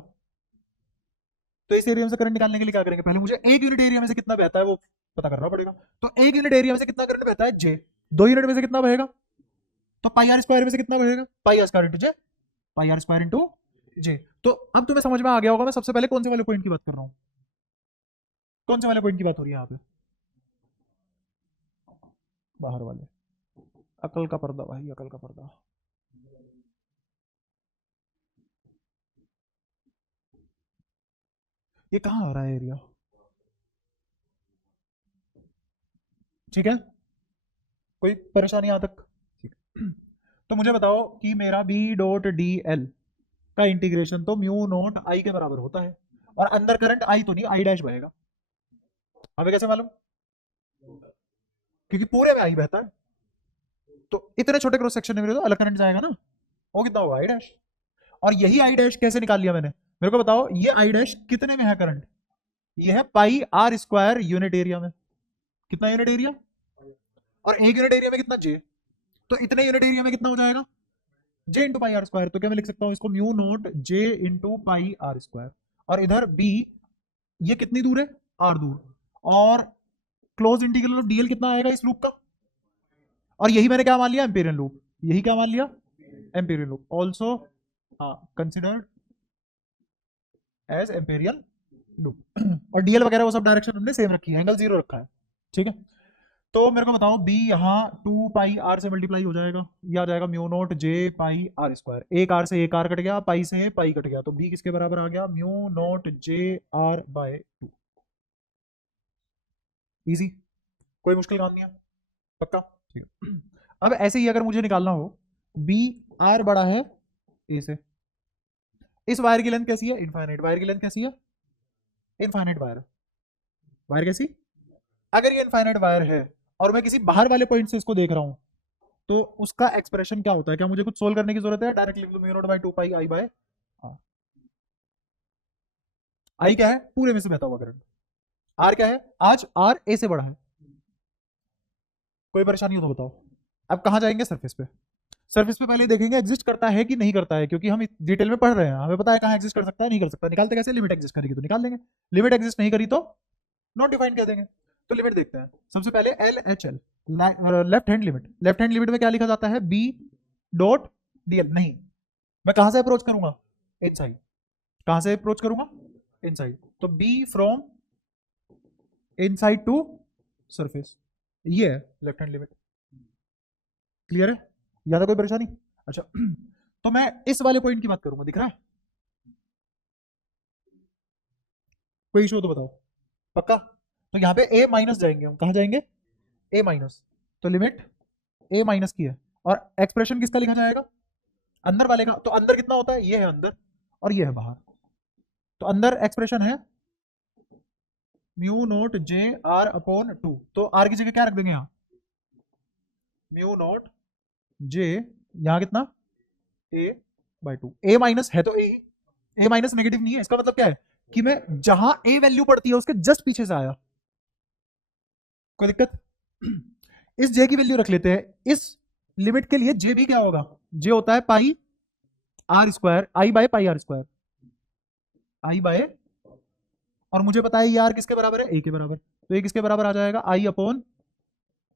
तो इस एरिया में से करंट निकालने के लिए क्या करेंगे? पहले मुझे एक यूनिट एरिया में से कितना बहता है वो पता करना पड़ेगा। तो एक यूनिट एरिया में से कितना करंट बहता है? जे। 2 यूनिट में से कितना बहेगा? तो पाई आर स्क्वायर में से कितना बहेगा? Pi are square into J. Pi are square into J. तो अब तुम्हें समझ में आ गया होगा मैं सबसे पहले कौन से वाले पॉइंट की बात कर रहा हूं। कौन से वाले पॉइंट की बात हो रही है यहाँ पे? बाहर वाले। अकल का पर्दा भाई, अकल का पर्दा। ये कहाँ आ रहा है एरिया? ठीक है, कोई परेशानी यहाँ तक? ठीक है। तो मुझे बताओ कि मेरा बी डॉट डी एल का इंटीग्रेशन तो म्यू नॉट आई के बराबर होता है, और अंदर करंट आई तो नहीं, आई डैश बहेगा। हमें कैसे मालूम? क्योंकि पूरे में आई बहता है। तो इतने छोटे क्रॉस सेक्शन में मेरे तो अलग करंट जाएगा ना। वो कितना होगा? I dash. और यही आई डैश कैसे निकाल लिया मैंने? मेरे को बताओ, ये आई डैश कितने में है करंट? ये है pi are square unit area में। कितना यूनिट एरिया? और एक यूनिट एरिया में कितना? जे। तो इतने यूनिट एरिया में कितना हो जाएगा? J into pi are square. तो क्या मैं लिख सकता हूं इसको? Mu naught J into pi are square. और इधर बी, ये कितनी दूर है? आर दूर। और क्लोज इंटीग्रल ऑफ डीएल कितना आएगा इस लूप का? और यही मैंने क्या मान लिया? Amperian loop. यही क्या मान लिया? Amperian loop also considered as Amperian loop. और डीएल वगैरह वो सब डायरेक्शन हमने सेम रखी है, एंगल 0 रखा है। ठीक है। तो मेरे को बताओ, बी यहाँ 2 पाई आर से मल्टीप्लाई हो जाएगा, ये आ जाएगा mu naught J pi are square. एक आर से एक आर कट गया, पाई से पाई कट गया, तो बी किसके बराबर आ गया? Mu naught J R by 2। Easy, कोई मुश्किल काम नहीं है। पक्का? ठीक है। अब ऐसे ही अगर मुझे निकालना हो, बी आर बड़ा है ए से, इस वायर की लेंथ कैसी है? इनफाइनाइट। वायर की लेंथ कैसी है? Infinite wire. वायर कैसी? अगर ये इनफाइनाइट वायर है और मैं किसी बाहर वाले पॉइंट से इसको देख रहा हूं, तो उसका एक्सप्रेशन क्या होता है? क्या मुझे कुछ सोल्व करने की जरूरत है? डायरेक्ट लिख लो mu naught by 2 pi I by r. I क्या है? पूरे में से बहता हुआ करंट। आर क्या है? आज आर ए से बड़ा है। कोई परेशानी हो तो बताओ। अब कहां जाएंगे? सरफेस पे। सरफेस पे पहले देखेंगे एग्जिस्ट करता है कि नहीं करता है, क्योंकि हम डिटेल में पढ़ रहे हैं, हमें पता है कहां एग्जिस्ट कर सकता है, नहीं कर सकता। निकालते कैसे? लिमिट एग्जिस्ट करेगी तो निकाल देंगे, लिमिट एग्जिस्ट नहीं करी तो नॉट डिफाइंड कह देंगे। तो लिमिट देखते हैं। सबसे पहले L H L, left hand limit. Left hand limit में क्या लिखा जाता है? B dot DL. नहीं, मैं कहां से अप्रोच करूंगा? इनसाइड। कहां से अप्रोच करूंगा? इनसाइड। तो B from inside to surface, ये है लेफ्ट हैंड लिमिट। क्लियर है? ज्यादा कोई परेशानी? अच्छा। तो मैं इस वाले पॉइंट की बात करूंगा, दिख रहा है? कोई इशू हो तो बताओ। पक्का? तो यहाँ पे ए माइनस जाएंगे हम। कहाँ जाएंगे? ए माइनस। तो लिमिट ए माइनस की है, और एक्सप्रेशन किसका लिखा जाएगा? अंदर वाले का, तो अंदर कितना होता है, ये है अंदर और ये है बाहर, तो अंदर एक्सप्रेशन है mu naught J are upon 2, तो आर की जगह क्या रख देंगे यहाँ, म्यू नोट जे, यहाँ कितना ए बाई 2, ए माइनस है तो ए माइनस नेगेटिव नहीं है, इसका मतलब क्या है कि मैं जहां ए वैल्यू पड़ती है उसके जस्ट पीछे से आया, कोई दिक्कत। इस जे की वैल्यू रख लेते हैं, इस लिमिट के लिए जे भी क्या होगा, जे होता है pi are square, I by pi are square, I by, और मुझे पता है ये आर किसके बराबर है, ए के बराबर, तो ये किसके बराबर आ जाएगा, आई अपॉन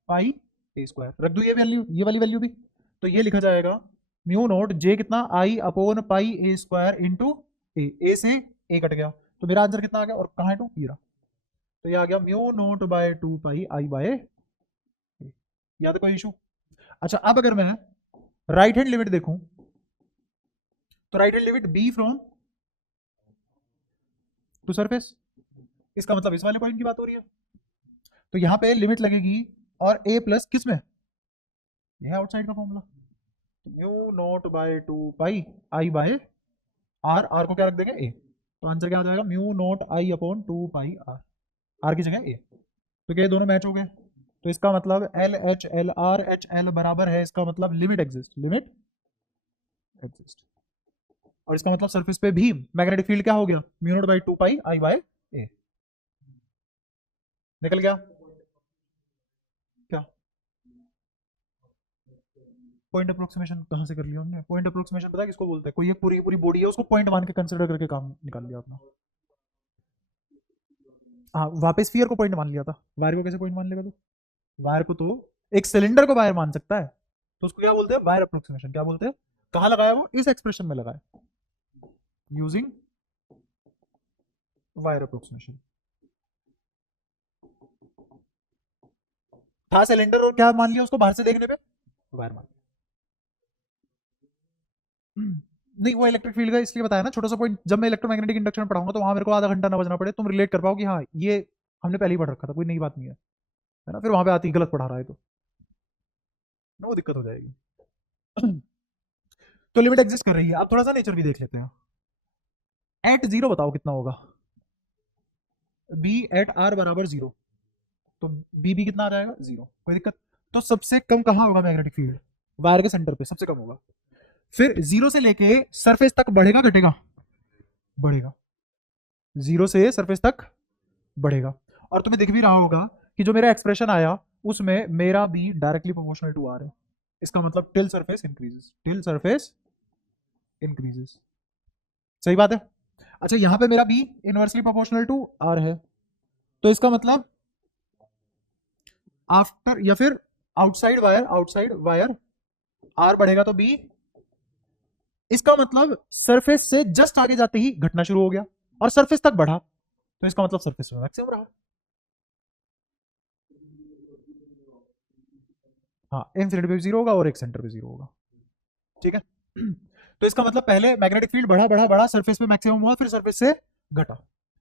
पाई ए स्क्वायर, रख दू ये वैल्यू, ये वाली वैल्यू भी, तो ये लिखा जाएगा म्यू नोट जे कितना आई upon pi a square into ए से ए कट गया, तो मेरा आंसर कितना आ गया, और कहाँ है टू, ये रहा, तो ये आ गया mu naught by 2 pi I by ए, या तो कोई इशू। अच्छा अब अगर मैं राइट हैंड लिमिट देखूं, तो right hand limit B from to surface, इसका मतलब इस वाले पॉइंट की बात हो रही है, तो यहां पे लिमिट लगेगी और a प्लस किस में, ये है आउटसाइड का formula, mu naught by 2 pi I by R, R को क्या रख देंगे a, तो आंसर क्या आ जाएगा mu naught I upon 2 pi R, R की जगह a, तो क्या ये दोनों मैच हो गए, तो इसका मतलब L H L R H L बराबर है, इसका मतलब लिमिट एग्जिस्ट, लिमिट एग्जिस्ट, और इसका मतलब सरफेस पे भी मैग्नेटिक फील्ड क्या हो गया, mu naught by 2 pi I by a, निकल गया क्या, पॉइंट अप्रोक्सीमेशन कहाँ से कर लिया हमने, पॉइंट अप्रोक्सीमेशन पता है किसको बोलते हैं, कोई एक पूरी पूरी बॉडी है उसको पॉइंट मान के कंसिडर करके काम निकाल लिया अपना, हाँ वापस स्फीयर को पॉइंट मान लिया था, वायर को कैसे पॉइंट मान लेगा, तो वायर को तो एक सिलेंडर को वायर मान सकता है, तो उसको क्या बोलते हैं, वायर अप्रोक्सीमेशन, क्या बोलते हैं, कहाँ लगाया वो, इस एक्सप्रेशन में लगाया, यूजिंग वायर अप्रोक्सीमेशन, था सिलेंडर और क्या मान लिया उसको बाहर से देखने पे, वायर मान, नहीं वो इलेक्ट्रिक फील्ड का इसलिए बताया ना छोटा सा पॉइंट, जब मैं इलेक्ट्रोमैग्नेटिक इंडक्शन में पढ़ाऊंगा तो वहां मेरे को आधा घंटा ना बजना पड़े, तुम रिलेट कर पाओ कि हाँ ये हमने पहले ही पढ़ रखा था, कोई नई बात नहीं है ना, फिर वहां पे आती गलत पढ़ा रहा है तो ना वो दिक्कत हो जाएगी। तो लिमिट एग्जिस्ट कर रही है, अब थोड़ा सा नेचर भी देख लेते हैं, एट जीरो बताओ कितना होगा, बी एट आर बराबर जीरो, तो बी कितना आ जाएगा जीरो, कोई दिक्कत, तो सबसे कम कहाँ होगा मैग्नेटिक फील्ड, वायर के सेंटर पे सबसे कम होगा, फिर जीरो से लेके सरफेस तक बढ़ेगा घटेगा, बढ़ेगा, जीरो से सरफेस तक बढ़ेगा, और तुम्हें दिख भी रहा होगा कि जो मेरा एक्सप्रेशन आया उसमें मेरा B directly proportional to R है, इसका मतलब till surface increases, till surface increases, सही बात है। अच्छा यहां पे मेरा B inversely proportional to R है, तो इसका मतलब आफ्टर या फिर आउटसाइड वायर आर बढ़ेगा तो बी, इसका मतलब सरफेस से जस्ट आगे जाते ही घटना शुरू हो गया और सरफेस तक बढ़ा, तो इसका मतलब सरफेस में मैक्सिमम रहा, हाँ इंफिनिटी पे जीरो होगा और एक सेंटर पे जीरो होगा, ठीक है। तो इसका मतलब पहले मैग्नेटिक फील्ड बढ़ा बढ़ा बढ़ा, सरफेस पे मैक्सिमम हुआ, फिर सरफेस से घटा,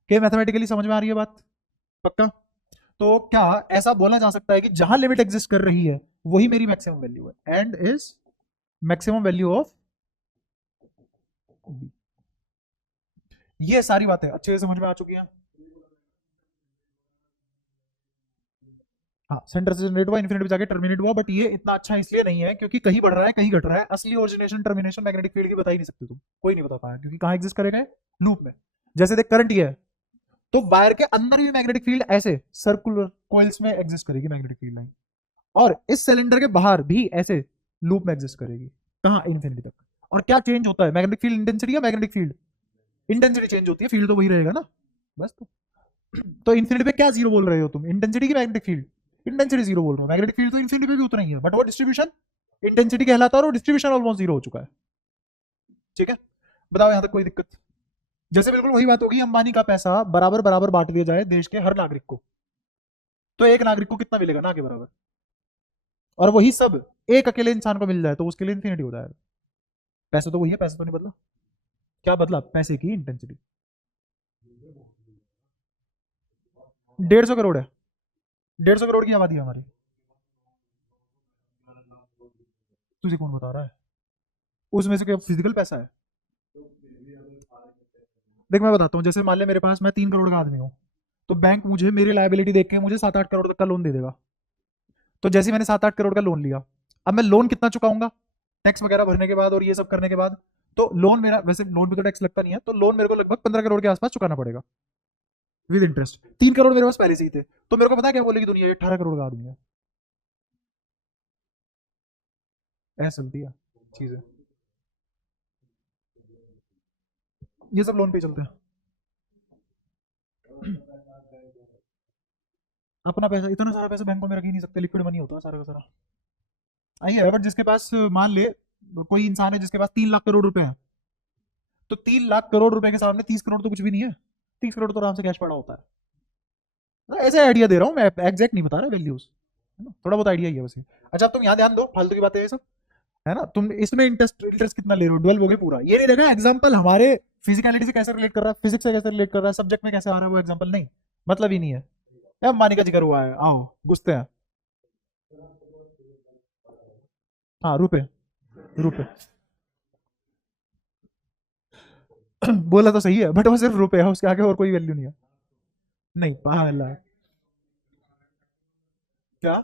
क्या मैथमेटिकली समझ में आ रही है बात, पक्का। तो क्या ऐसा बोला जा सकता है कि जहां लिमिट एग्जिस्ट कर रही है वही मेरी मैक्सिमम वैल्यू है, and is maximum value of, ये सारी बातें अच्छे से समझ में आ चुकी हैं, हाँ सेंटर से जनरेट हुआ, इन्फिनिटी पे जाके टर्मिनेट हुआ, बट ये इतना अच्छा इसलिए नहीं है क्योंकि कहीं बढ़ रहा है कहीं घट रहा है, असली ओरिजिनेशन टर्मिनेशन मैग्नेटिक फील्ड की बता ही नहीं सकते तुम, कोई नहीं बता पाया, क्योंकि कहाँ एग्जिस्ट करेगा, लूप में, जैसे देख करंट ये है, तो वायर के अंदर भी मैग्नेटिक फील्ड ऐसे सर्कुलर कॉइल्स में एग्जिस्ट करेगी मैग्नेटिक फील्ड लाइन, और इस सिलेंडर के बाहर भी ऐसे लूप में एग्जिस्ट करेगी, कहाँ इन्फिनिटी तक, और क्या चेंज होता है मैग्नेटिक फील्ड इंटेंसिटी या मैग्नेटिक फील्ड इंटेंसिटी चेंज होती है, फील्ड तो वही रहेगा ना, बस तो इन्फिनिटी पे क्या जीरो बोल रहे हो तुम, इंटेंसिटी की मैग्नेटिक फील्ड, इंटेंसिटी जीरो बोल रहे हो, मैग्नेटिक फील्ड तो इन्फिनिटी पे भी उतना ही है, बट वो डिस्ट्रीब्यूशन इंटेंसिटी कहलाता है और डिस्ट्रीब्यूशन ऑलमोस्ट जीरो हो चुका है, ठीक है। बताओ यहां तक कोई दिक्कत, जैसे बिल्कुल वही बात होगी अंबानी का पैसा बराबर बराबर बांट दिया जाए देश के हर नागरिक को, तो एक नागरिक को कितना मिलेगा ना के बराबर, और वही सब एक अकेले इंसान को मिल जाए तो उसके लिए इन्फिनिटी हो जाएगा, पैसा तो वही है, पैसा तो नहीं बदला, क्या बदला, पैसे की इंटेंसिटी, 150 करोड़ है, 150 करोड़ की आबादी है हमारी, तुझे कौन बता रहा है, उसमें से क्या फिजिकल पैसा है? देख मैं बताता हूँ, जैसे मान ले मेरे पास, मैं 3 करोड़ का आदमी हूँ, तो बैंक मुझे मेरी लायबिलिटी देख के मुझे 7-8 करोड़ तक का लोन दे देगा। तो जैसे ही मैंने 7-8 करोड़ का लोन लिया, अब मैं लोन कितना चुकाऊंगा टैक्स वगैरह भरने के बाद और ये सब करने के बाद? तो लोन मेरा, वैसे लोन पे तो टैक्स लगता नहीं है, तो लोन मेरे को लगभग 15 करोड़ के आसपास चुकाना पड़ेगा विद इंटरेस्ट। 3 करोड़ मेरे पास पहले से ही थे, तो मेरे को पता है क्या बोलेगी दुनिया, ये 18 करोड़ का आदमी है। ऐसे चलती है चीजें, ये सब लोन पे ही चलते हैं। अपना पैसा, इतना सारा पैसा बैंकों में रख ही नहीं सकते, लिक्विड मनी होता है सारा का सारा। आई है, बट जिसके पास मान ले कोई इंसान है जिसके पास 3 लाख करोड़ रुपए हैं, तो 3 लाख करोड़ रुपए के सामने 30 करोड़ तो कुछ भी नहीं है। 30 करोड़ तो आराम से कैश पड़ा होता है। ऐसे आइडिया दे रहा हूँ मैं, एग्जैक्ट नहीं बता रहा वैल्यूज, है ना, थोड़ा बहुत आइडिया ही है बस ये। अच्छा अब तुम यहाँ ध्यान दो, फालतू की बातें ये सब, है ना, तुम इसमें इंटरेस्ट इंटरेस्ट कितना ले रहे हो, 12 हो गए पूरा, ये नहीं देखा एग्जाम्पल हमारे फिजिकलिटी से कैसे रिलेट कर रहा है, फिजिक्स से कैसे रिलेट कर रहा है, सब्जेक्ट में कैसे आ रहा है वो एग्जाम्पल, नहीं मतलब ही नहीं है। अंबानी का जिक्र हुआ है, आओ घुसते हैं। हाँ रुपए, रुपए बोला तो सही है, बट वो सिर्फ रुपए है, उसके आगे और कोई वैल्यू नहीं है। नहीं पागल है क्या?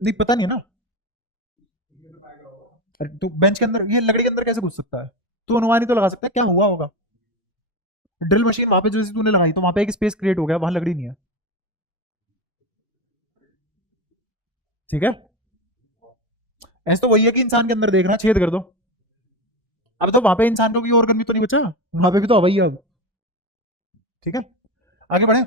नहीं पता नहीं है ना। अरे तो बेंच के अंदर, ये लकड़ी के अंदर कैसे घुस सकता है? तू अनुमान ही तो लगा सकता है क्या हुआ होगा। ड्रिल मशीन वहां पे जैसे तूने लगाई, तो वहां पे एक स्पेस क्रिएट हो गया, वहां लकड़ी नहीं है। ठीक है, ऐसे तो वही है कि इंसान के अंदर देखना, छेद कर दो। अब तो वहां पे इंसान का कोई ऑर्गन भी तो नहीं बचा, वहां पे भी तो हवा ही है अब। ठीक है, आगे बढ़े।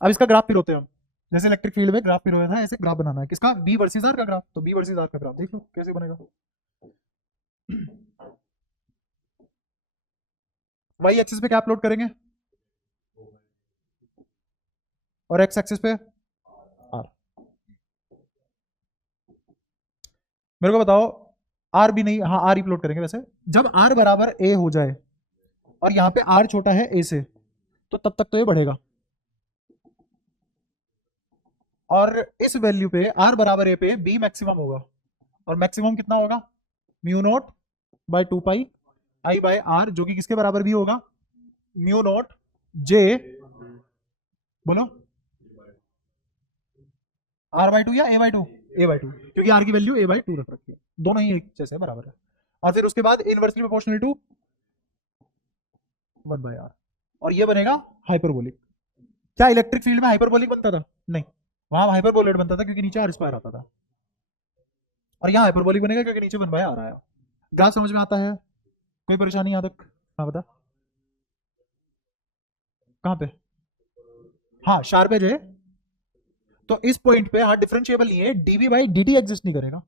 अब इसका ग्राफ फिर होते हैं हम, जैसे इलेक्ट्रिक फील्ड में ग्राफ फिर होया था, ऐसे ग्राफ बनाना है किसका, बी वर्सेस आर का ग्राफ, तो बी वर्सेस आर का ग्राफ देख लो कैसे बनेगा। वाई एक्सिस पे क्या प्लॉट करेंगे, और एक्स एक्सिस पे आर। मेरे को बताओ, आर भी नहीं, हाँ आर ही प्लॉट करेंगे वैसे। जब आर बराबर ए हो जाए और यहाँ पे आर छोटा है ए से, तो तब तक तो ये बढ़ेगा, और इस वैल्यू पे आर बराबर ए पे बी मैक्सिमम होगा, और मैक्सिमम कितना होगा, mu naught by 2 pi I by R, जो कि किसके बराबर भी होगा, म्यू नॉट जे, बोलो, आर बाई टू या a by two, a by two, क्योंकि आर की वैल्यू ए बाई टू रख रखी है, दोनों ही एक जैसे बराबर है। और फिर उसके बाद इनवर्सली प्रोपोर्शनल टू 1/r, और ये बनेगा हाइपरबोलिक। क्या इलेक्ट्रिक फील्ड में हाइपरबोलिक बनता था? नहीं, वहां हाइपरबोलेट बनता था क्योंकि नीचे आर स्क्वायर आता था, और यहाँ हाइपरबोलिक बनेगा क्योंकि नीचे 1/r आया। ग्राफ समझ में आता है? कोई परेशानी यहाँ तक? हाँ बता, कहाँ पे? हाँ शार्प एज है, तो इस पॉइंट पे हाँ डिफरेंशिएबल नहीं है, dB by D T exist नहीं करेगा।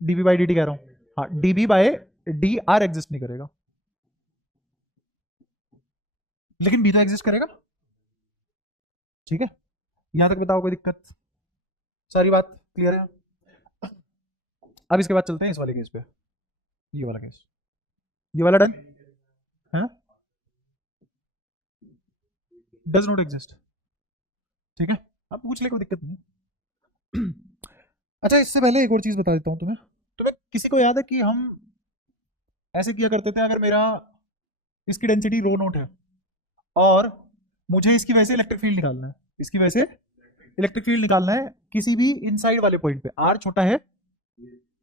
डीबी बाई डी टी कह रहा हूँ, हाँ dB by D R exist नहीं करेगा, लेकिन बी तो एग्जिस्ट करेगा। ठीक है, यहां तक बताओ कोई दिक्कत? सारी बात क्लियर है? अब इसके बाद चलते हैं इस वाले केस पे, ये वाला केस, ये वाला डन है, डज नॉट एग्जिस्ट। ठीक है, अब पूछ ले, कोई दिक्कत नहीं। अच्छा इससे पहले एक और चीज बता देता हूँ तुम्हें, तुम्हें किसी को याद है कि हम ऐसे किया करते थे, अगर मेरा इसकी डेंसिटी रो नोट है और मुझे इसकी वजह से इलेक्ट्रिक फील्ड निकालना है, इसकी वजह से इलेक्ट्रिक फील्ड निकालना है किसी भी इनसाइड वाले पॉइंट पे, आर छोटा है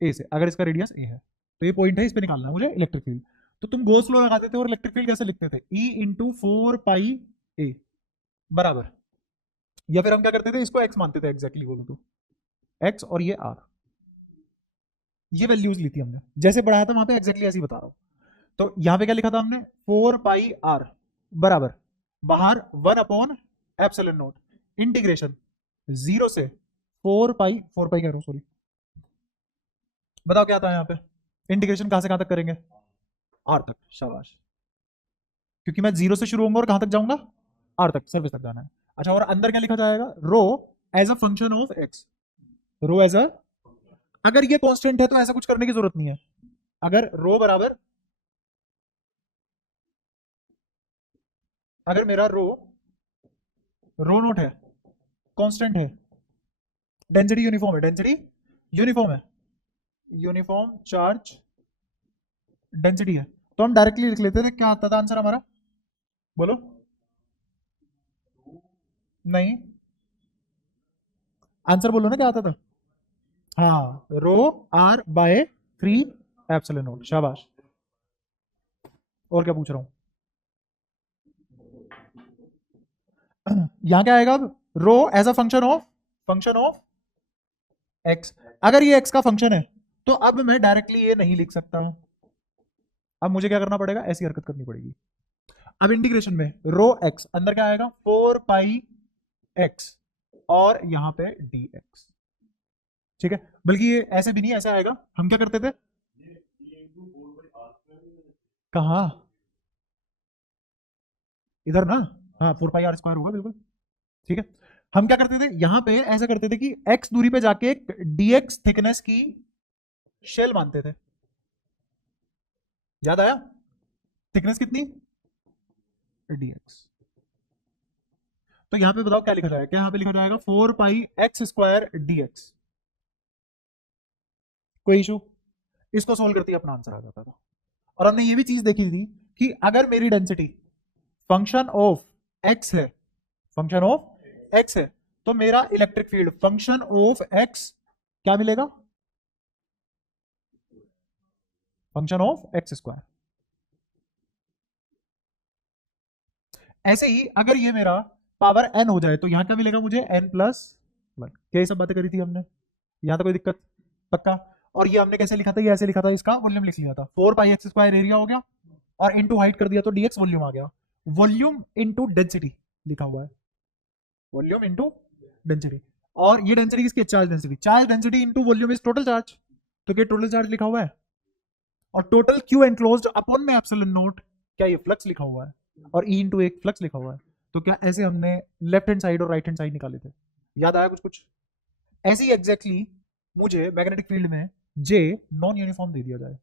ए से, अगर इसका रेडियस ए है, तो ये पॉइंट है, इस पे निकालना है मुझे इलेक्ट्रिक फील्ड। तो तुम गोस लॉ लगाते थे और इलेक्ट्रिक फील्ड कैसे लिखते थे, ई इंटू 4 पाई ए बराबर, या फिर हम क्या करते थे, इसको एक्स मानते थे, एग्जैक्टली बोलो तो एक्स, और ये आर, ये वैल्यूज ली थी हमने, जैसे बढ़ाया था वहां पे एग्जैक्टली ऐसे ही बता रहा हूं। तो यहाँ पे क्या लिखा था हमने, 4 पाई आर बराबर, बाहर 1 अपॉन एप्सिलॉन नोट, इंटीग्रेशन 0 से 4 पाई, 4 पाई कह रहा हूँ सॉरी, बताओ क्या आता है यहाँ पे, इंटीग्रेशन कहां से कहां तक करेंगे, आर तक, शाबाश, क्योंकि मैं 0 से शुरू होऊंगा और कहां तक जाऊंगा, आर तक, सर्विस तक जाना है। अच्छा और अंदर क्या लिखा जाएगा, rho as a function of x, rho as a, अगर ये कांस्टेंट है तो ऐसा कुछ करने की जरूरत नहीं है, अगर रो बराबर, अगर मेरा रो रो नोट है, कांस्टेंट है, डेंसिटी यूनिफॉर्म है, डेंसिटी यूनिफॉर्म है, यूनिफॉर्म चार्ज डेंसिटी है। तो हम डायरेक्टली लिख लेते थे, क्या आता था आंसर हमारा, बोलो। नहीं, आंसर बोलो ना क्या आता था। हाँ, रो आर बाय 3 एप्सिलॉन नॉट। शाबाश। और क्या पूछ रहा हूँ। यहां क्या आएगा अब, rho as a function of x. अगर ये एक्स का फंक्शन है तो अब मैं डायरेक्टली ये नहीं लिख सकता हूं। अब मुझे क्या करना पड़ेगा, ऐसी हरकत करनी पड़ेगी। अब इंटीग्रेशन में रो एक्स अंदर क्या आएगा, 4 पाई एक्स और यहां पे डी एक्स। ठीक है, बल्कि ये ऐसे भी नहीं, ऐसे आएगा। हम क्या करते थे, कहा इधर ना, हाँ 4 पाई r² होगा बिल्कुल। ठीक है, हम क्या करते थे यहां पे, ऐसा करते थे कि x दूरी पे जाके dx थिकनेस की शेल मानते थे। याद आया, थिकनेस कितनी, dx। तो यहां पे बताओ क्या लिखा जाएगा, क्या यहां पे लिखा जाएगा 4 पाई x² dx। कोई इशू, इसको सोल्व करती अपना आंसर आ जाता था। और हमने ये भी चीज देखी थी कि अगर मेरी डेंसिटी फंक्शन ऑफ एक्स है, फंक्शन ऑफ एक्स है, तो मेरा electric field function of x क्या मिलेगा, फंक्शन ऑफ x²। ऐसे ही अगर ये मेरा पावर n हो जाए तो यहां क्या मिलेगा मुझे, n+1। क्या ये सब बातें करी थी हमने, यहां तो कोई दिक्कत, पक्का। और ये हमने कैसे लिखा था, ये ऐसे लिखा था, इसका वॉल्यूम लिख लिया था, 4 पाई x² एरिया हो गया और इनटू हाइट कर दिया तो dx वॉल्यूम आ गया। वॉल्यूम इनटू डेंसिटी लिखा हुआ है, वॉल्यूम इनटू डेंसिटी। और ये डेंसिटी किसकी, charge density, charge density into volume is total charge. तो क्या टोटल चार्ज लिखा हुआ है, और टोटल क्यू एनक्लोज्ड अपॉन में एप्सिलॉन नोट, क्या ये फ्लक्स लिखा हुआ है, और ई इंटू एक फ्लक्स लिखा हुआ है। तो क्या ऐसे हमने लेफ्ट हैंड साइड और राइट हैंड साइड निकाले थे। याद आया कुछ कुछ। ऐसे ही एग्जैक्टली मुझे मैग्नेटिक फील्ड में जे नॉन यूनिफॉर्म दे दिया जाए,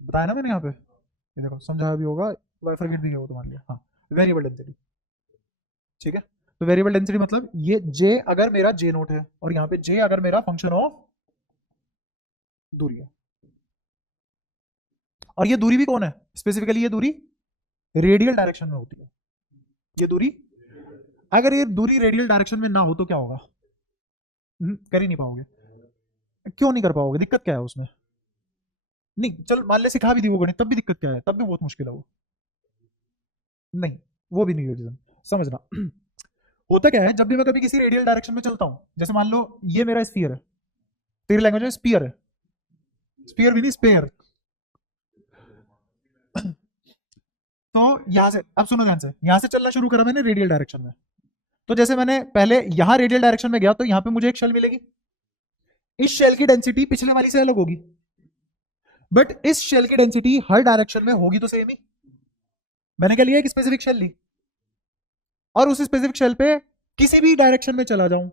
बताया ना मैंने यहाँ पे, ये देखो समझाया भी होगा, वाइफर गेट भी होगा तुम्हारे लिए। हाँ, वेरिएबल डेंसिटी। ठीक है, तो वेरिएबल डेंसिटी मतलब ये जे अगर मेरा जे नोट है, और यहाँ पे जे अगर मेरा फंक्शन ऑफ दूरी है। और ये दूरी भी कौन है, स्पेसिफिकली ये दूरी रेडियल डायरेक्शन में होती है। ये दूरी, अगर ये दूरी रेडियल डायरेक्शन में ना हो तो क्या होगा, कर ही नहीं पाओगे। क्यों नहीं कर पाओगे, दिक्कत क्या है उसमें। नहीं चल मान ले सिखा भी दी वो गणित, तब भी दिक्कत क्या है, तब भी बहुत मुश्किल है वो। नहीं, वो भी नहीं है रीजन, समझना। होता क्या है, जब भी मैं कभी किसी रेडियल डायरेक्शन में चलता हूं, जैसे मान लो ये मेरा स्फीयर है, तेरी लैंग्वेज में स्पीयर है, स्पीयर भी नहीं स्पेयर। तो यहां से अब सुनो ध्यान से, यहां से चलना शुरू करा मैंने रेडियल डायरेक्शन में। तो जैसे मैंने पहले यहां रेडियल डायरेक्शन में गया तो यहां पे मुझे एक शेल मिलेगी, इस शेल की डेंसिटी पिछले वाली से अलग होगी, बट इस शेल की डेंसिटी हर डायरेक्शन में होगी तो सेम ही। मैंने क्या लिया, एक स्पेसिफिक शेल ली, और उस स्पेसिफिक शेल पे किसी भी डायरेक्शन में चला जाऊं,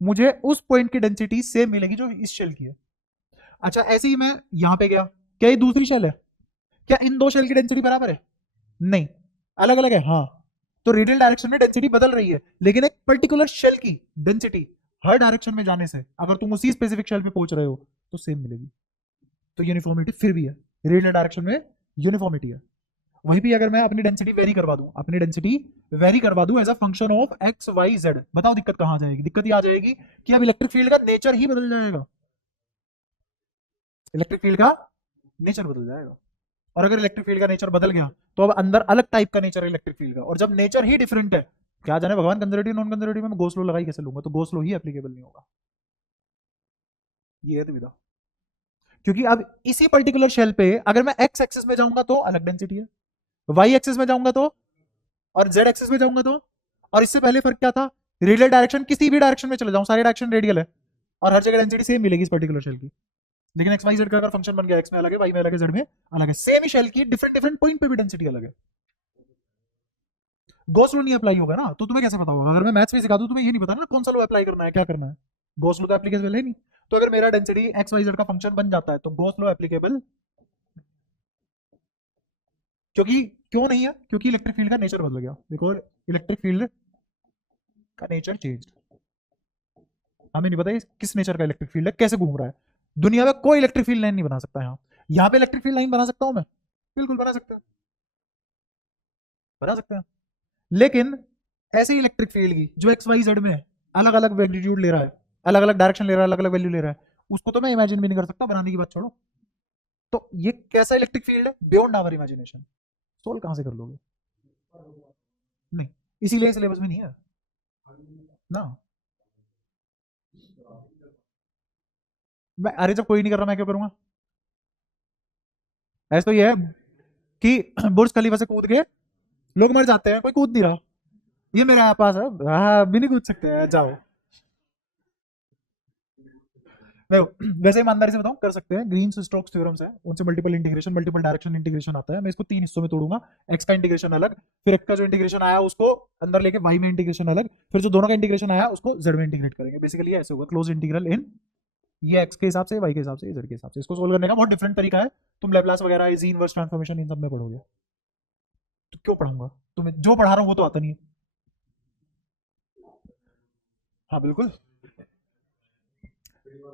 मुझे उस पॉइंट की डेंसिटी सेम मिलेगी जो इस शेल की है। अच्छा ऐसे ही मैं यहां पे गया, क्या ये दूसरी शेल है, क्या इन दो शेल की डेंसिटी बराबर है, नहीं, अलग अलग है। हाँ, तो रेडियल डायरेक्शन में डेंसिटी बदल रही है, लेकिन एक पर्टिकुलर शेल की डेंसिटी हर डायरेक्शन में जाने से अगर तुम उसी स्पेसिफिक शेल पे पहुंच रहे हो तो सेम मिलेगी। तो यूनिफॉर्मिटी फिर भी है, रेडियल डायरेक्शन में यूनिफॉर्मिटी है। वहीं पे अगर मैं अपनी डेंसिटी वेरी करवा दूं, अपनी डेंसिटी वेरी करवा दूं as a function of X Y Z, बताओ दिक्कत कहां आ जाएगी, दिक्कत ये आ जाएगी कि अब इलेक्ट्रिक फील्ड का नेचर ही बदल जाएगा, इलेक्ट्रिक फील्ड का नेचर बदल जाएगा। और अगर इलेक्ट्रिक फील्ड का नेचर बदल गया तो अब अंदर अलग टाइप का नेचर है इलेक्ट्रिक फील्ड का, और जब नेचर ही डिफरेंट है, क्या जाने भगवान कंजर्वेटिव नॉन कंजर्वेटिव में गोस लो लगाई कैसे लूंगा, तो गोस लो ही एप्लीकेबल नहीं होगा। ये है दुविधा, क्योंकि अब इसी पर्टिकुलर शेल पे अगर मैं एक्स एक्सिस में जाऊंगा तो अलग डेंसिटी है, वाई एक्सिस में जाऊंगा तो, और जेड एक्सिस में जाऊंगा तो। और इससे पहले फर्क क्या था, रेडियल डायरेक्शन किसी भी डायरेक्शन में चले जाऊं, सारे डायरेक्शन रेडियल है और हर जगह डेंसिटी सेम मिलेगी इस पर्टिकुलर शेल की। लेकिन एक्स वाई जेड का अगर फंक्शन बन गया, एक्स में अलग है, वाई में अलग है, जेड में अलग है, सेम ही शेल की डिफरेंट डिफरेंट पॉइंट पे भी डेंसिटी अलग है। गॉस लॉ नहीं अप्लाई होगा ना, तो तुम्हें कैसे पता होगा, अगर मैं मैथ्स में सिखा दूं तुम्हें ये नहीं पता ना कौन सा लॉ अप्लाई करना है, क्या करना है। गॉस लॉ तो एप्लीकेबल है नहीं। तो अगर मेरा डेंसिटी एक्स वाई जेड का फंक्शन बन जाता है तो गॉस लॉ एप्लीकेबल, क्योंकि क्यों नहीं है, क्योंकि इलेक्ट्रिक फील्ड का नेचर बदल गया। देखो इलेक्ट्रिक फील्ड का नेचर चेंज। हमें नहीं पता ये किस नेचर का इलेक्ट्रिक फील्ड है, कैसे घूम रहा है। दुनिया में कोई इलेक्ट्रिक फील्ड लाइन नहीं बना सकता। यहाँ पे इलेक्ट्रिक फील्ड लाइन बना सकता हूं मैं, बिल्कुल बना सकते हैं, बना सकते हैं। लेकिन ऐसे इलेक्ट्रिक फील्ड की जो एक्स वाई जेड में अलग अलग वैल्यूट्यूड ले रहा है, अलग अलग डायरेक्शन ले रहा है, अलग अलग वैल्यू ले रहा है, उसको तो मैं इमेजिन भी नहीं कर सकता, बनाने की बात छोड़ो। तो ये कैसा इलेक्ट्रिक फील्ड है, बियॉन्ड आवर इमेजिनेशन। सोल्व कहां से कर लोगे? नहीं, इसीलिए सिलेबस में नहीं है ना। मैं अरे जब कोई नहीं कर रहा मैं क्यों करूंगा? ऐसा तो ये है कि बुर्ज खलीफा से कूद के लोग मर जाते हैं, कोई कूद नहीं रहा। ये मेरे पास है, हाँ भी नहीं कूद सकते हैं, जाओ। देखो वैसे ईमानदारी से बताऊं, कर सकते हैं। ग्रीन स्टोक्स थ्योरम्स है, उनसे multiple integration, multiple direction integration आता है। मैं इसको 3 हिस्सों में तोड़ूंगा। एक्स का इंटीग्रेशन अलग, फिर एक्स का जो इंटीग्रेशन आया उसको अंदर लेके वाई में इंटीग्रेशन अलग, फिर जो दोनों का इंटीग्रेशन आया उसको जेड में इंटीग्रेट करेंगे। बेसिकली ऐसे होगा क्लोज इंटीग्रल इन, ये एक्स के हिसाब से, वाई के हिसाब से, जेड के हिसाब से। इसको सोल्व करने का बहुत डिफरेंट तरीका है। तुम लैप्लास वगैरह, इजी इनवर्स ट्रांसफॉर्मेशन इन सब में पढ़ोगे। तो क्यों पढ़ाऊंगा? तुम्हें जो पढ़ा रहा हूँ वो तो आता नहीं है। हाँ बिल्कुल,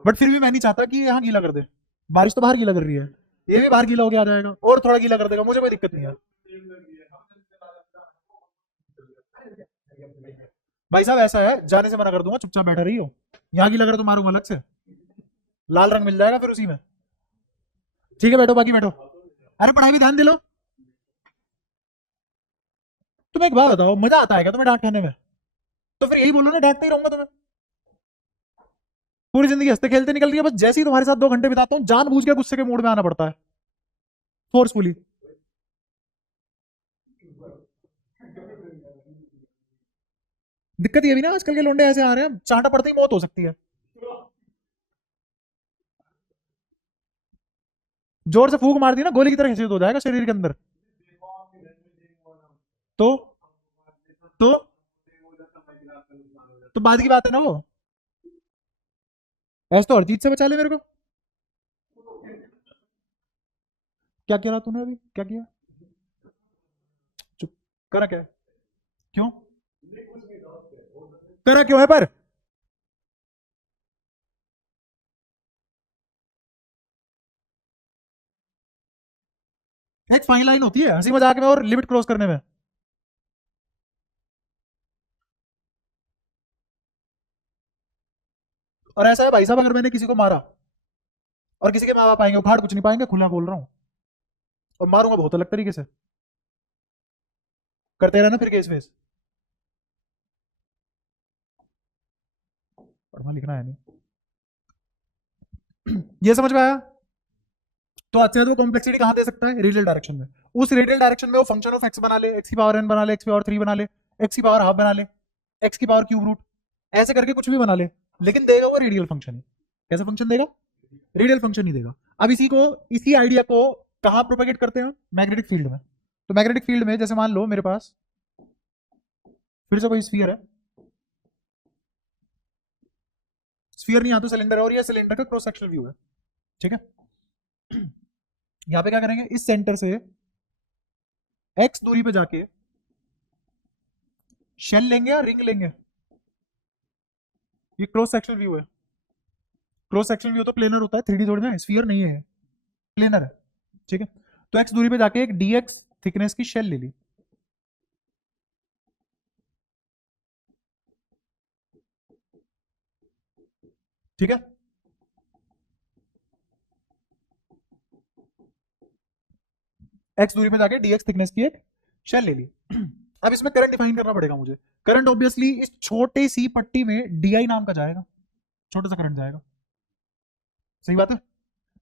बट फिर भी मैं नहीं चाहता कि यहाँ गीला कर दे। बारिश तो बाहर गीला कर रही है, ये भी बाहर गीला होके आ जाएगा और थोड़ा गीला कर देगा, मुझे कोई दिक्कत नहीं है। भाई साहब ऐसा है, जाने से मना कर दूंगा, चुपचाप बैठा रही हो। यहाँ गीला कर तो मारूंगा अलग से, लाल रंग मिल जाएगा फिर उसी में। ठीक है बैठो, बाकी बैठो। अरे पढ़ाई भी ध्यान दे लो। तुम्हें एक बात बताओ, मजा आता है क्या तुम्हें डांट खाने में? तो फिर यही बोलो ना, डांटते ही रहूंगा तुम्हें। पूरी जिंदगी हंसते खेलते निकल रही है, बस जैसे ही तुम्हारे साथ 2 घंटे बिताता हूँ जान बूझ के गुस्से के मूड में आना पड़ता है, फोर्सफुली। दिक्कत ये भी ना, आजकल के लौंडे ऐसे आ रहे हैं, चांटा पड़ते ही मौत हो सकती है। जोर से फूक मार दी ना, गोली की तरह घसीट हो जाएगा शरीर के अंदर। तो तो तो बाद की बात है ना वो। ऐसे तो हर चीज से बचा ले मेरे को। क्या कह रहा तूने अभी, क्या किया? चुप। करा क्या है? क्यों करा, क्यों है पर? एक फाइन लाइन होती है हंसी मजाक में और लिमिट क्रॉस करने में। और ऐसा है भाई साहब, अगर मैंने किसी को मारा और किसी के माँ बाप आएंगे, उखाड़ कुछ नहीं पाएंगे, खुला बोल रहा हूँ, और मारूंगा बहुत अलग तरीके से। करते रहना फिर केस वेस। पढ़ना लिखना है नहीं। ये समझ में आया? तो अच्छा, तो कॉम्प्लेक्सिटी कहां दे सकता है? रेडियल डायरेक्शन में। उस रेडियल डायरेक्शन में वो फंक्शन ऑफ एक्स बना ले, एक्स की पावर एन बना ले, एक्स की पावर 3 बना ले, एक्स की पावर हाफ बना ले, एक्स की पावर क्यूब रूट, ऐसे करके कुछ भी बना ले, लेकिन देगा वो रेडियल फंक्शन ही। कैसा फंक्शन देगा? रेडियल फंक्शन ही देगा। अब इसी को, इसी आइडिया को कहां प्रोपेगेट करते हैं? मैग्नेटिक फील्ड में। तो मैग्नेटिक फील्ड में जैसे मान लो मेरे पास फिर से कोई स्फीयर है, स्फीयर नहीं, यहाँ तो सिलेंडर है, और ये सिलेंडर का क्रॉस सेक्शनल व्यू है, ठीक है। यहाँ पे क्या करेंगे, इस सेंटर से एक्स दूरी पे जाके शेल लेंगे या रिंग लेंगे? ये क्रॉस सेक्शनल व्यू है। क्रॉस सेक्शनल व्यू तो प्लेनर होता है, 3D थोड़ी ना, स्फीयर नहीं है, प्लेनर है, ठीक है। तो एक्स दूरी पे जाके एक dx थिकनेस की शेल ले ली, ठीक है। एक्स दूरी पे जाके dx थिकनेस की एक शेल ले ली। अब इसमें करंट डिफाइन करना पड़ेगा मुझे। करंट ऑब्वियसली इस छोटी सी पट्टी में di नाम का जाएगा, छोटा सा करंट जाएगा, सही बात है।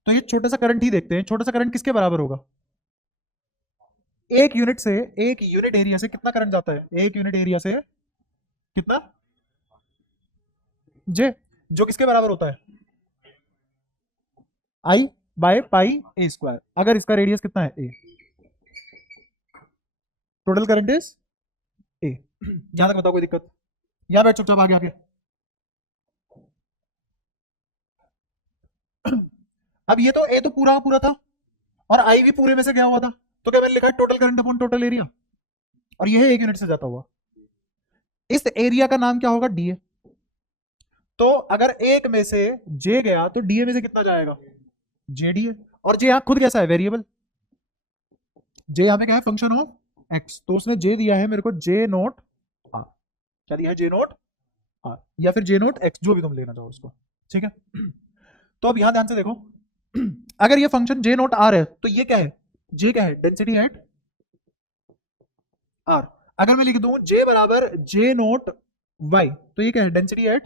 तो ये छोटा सा करंट ही देखते हैं, छोटा सा करंट किसके बराबर होगा? एक यूनिट से, एक यूनिट एरिया से कितना करंट जाता है? एक यूनिट एरिया से कितना? जे, जो किसके बराबर होता है? I by pi a square. अगर इसका रेडियस कितना है? A. Total current is a. यहां तक बताओ कोई दिक्कत? यहां बैठ चुपचाप, आगे आगे। अब ये तो ए तो पूरा का पूरा था, और आई भी पूरे में से गया हुआ था, तो क्या मैंने लिखा है total current upon total area, और ये है 1 यूनिट से जाता हुआ। इस एरिया का नाम क्या होगा? डीए। तो अगर एक में से जे गया तो डीए में से कितना जाएगा? जेडीए। और जे यहां खुद कैसा है? वेरिएबल। जे यहां पे क्या है? Function of x. तो उसने जे दिया है मेरे को जे नोट आर। क्या दिया है? जे नोट आर या फिर जे नोट एक्स, जो भी तुम लेना चाहो उसको। ठीक है। तो अब यहां ध्यान से देखो, अगर ये फंक्शन जे नोट आर है तो ये क्या है? जे क्या है? Density at R. अगर मैं लिख दूं जे बराबर जे नोट वाई, तो ये क्या है? Density at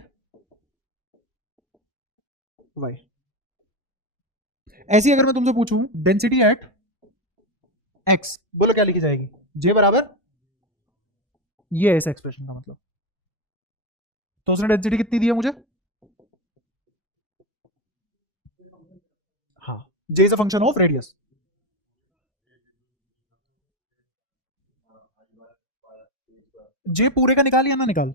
Y. ऐसी अगर मैं तुमसे पूछूं डेंसिटी एट एक्स, बोलो क्या लिखी जाएगी? जे बराबर, ये है इस एक्सप्रेशन का मतलब। तो उसने डेंसिटी कितनी दी है मुझे? हाँ, J is a function of radius. J पूरे का निकाल या ना निकाल,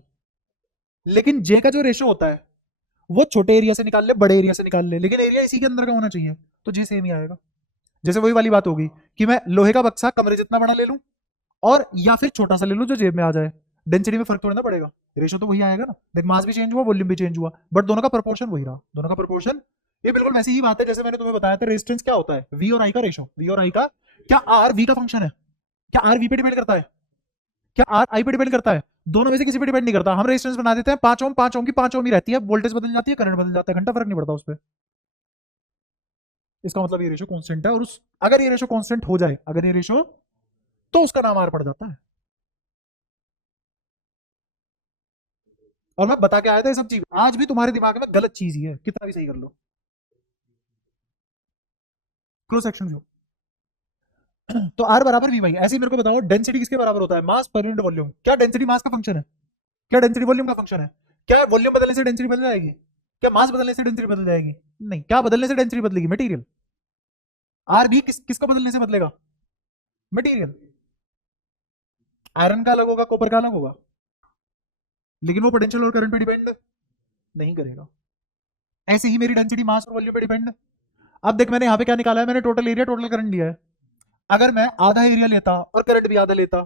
लेकिन जे का जो रेशो होता है वो छोटे एरिया से निकाल ले, बड़े एरिया से निकाल ले, लेकिन एरिया इसी के अंदर का होना चाहिए, तो जे सेम ही आएगा। जैसे वही वाली बात होगी कि मैं लोहे का बक्सा कमरे जितना बड़ा ले लूं और या फिर छोटा सा ले लूं जो जेब में आ जाए, डेंसिटी में फर्क थोड़ा ना पड़ेगा, रेशो तो वही आएगा ना। देख, मास भी चेंज हुआ, वॉल्यूम भी चेंज हुआ, बट दोनों का प्रोपोर्शन वही रहा, दोनों का प्रोपोर्शन। ये बिल्कुल वैसी ही बात है जैसे मैंने तुम्हें बताया था रेजिस्टेंस क्या होता है? वी और आई का रेशो। वी और आई का, क्या आर वी का फंक्शन है? क्या आर वी पे डिपेंड करता है? क्या आर आई पे डिपेंड करता है? दोनों में से किसी पे डिपेंड नहीं करता। हम रेजिस्टेंस बना देते हैं 5 ओम, 5 ओम की 5 ओम ही रहती है, वोल्टेज बदल जाती है, करंट बदल जाता है, घंटा फर्क नहीं पड़ता उस पर। इसका मतलब ये रेशो कांस्टेंट है, और उस अगर ये रेशो कांस्टेंट हो जाए, अगर ये रेशो, तो उसका नाम आर पड़ जाता है। और मैं बता के आया था ये सब चीज, आज भी तुम्हारे दिमाग में गलत चीज ही है, कितना भी सही कर लो। Cross section view. तो आर बराबर वी वाई। ऐसे ही मेरे को बताओ डेंसिटी किसके बराबर होता है? मास पर यूनिट वॉल्यूम। क्या डेंसिटी मास का फंक्शन है? क्या डेंसिटी वॉल्यूम का फंक्शन है? क्या वॉल्यूम बदलने से डेंसिटी बदल जाएगी? क्या मास बदलने से डेंसिटी बदल जाएगी? नहीं। क्या बदलने से डेंसिटी बदलेगी? मटेरियल। आर भी किसको बदलने से बदलेगा? मटेरियल। आयरन का अलग होगा, कॉपर का अलग होगा, लेकिन वो पोटेंशियल और करंट पे डिपेंड नहीं करेगा। ऐसे ही मेरी डेंसिटी मास और वॉल्यूम पे डिपेंड। अब देख, मैंने यहाँ पे क्या निकाला है? मैंने टोटल एरिया, टोटल करंट लिया है। अगर मैं आधा एरिया लेता और करंट भी आधा लेता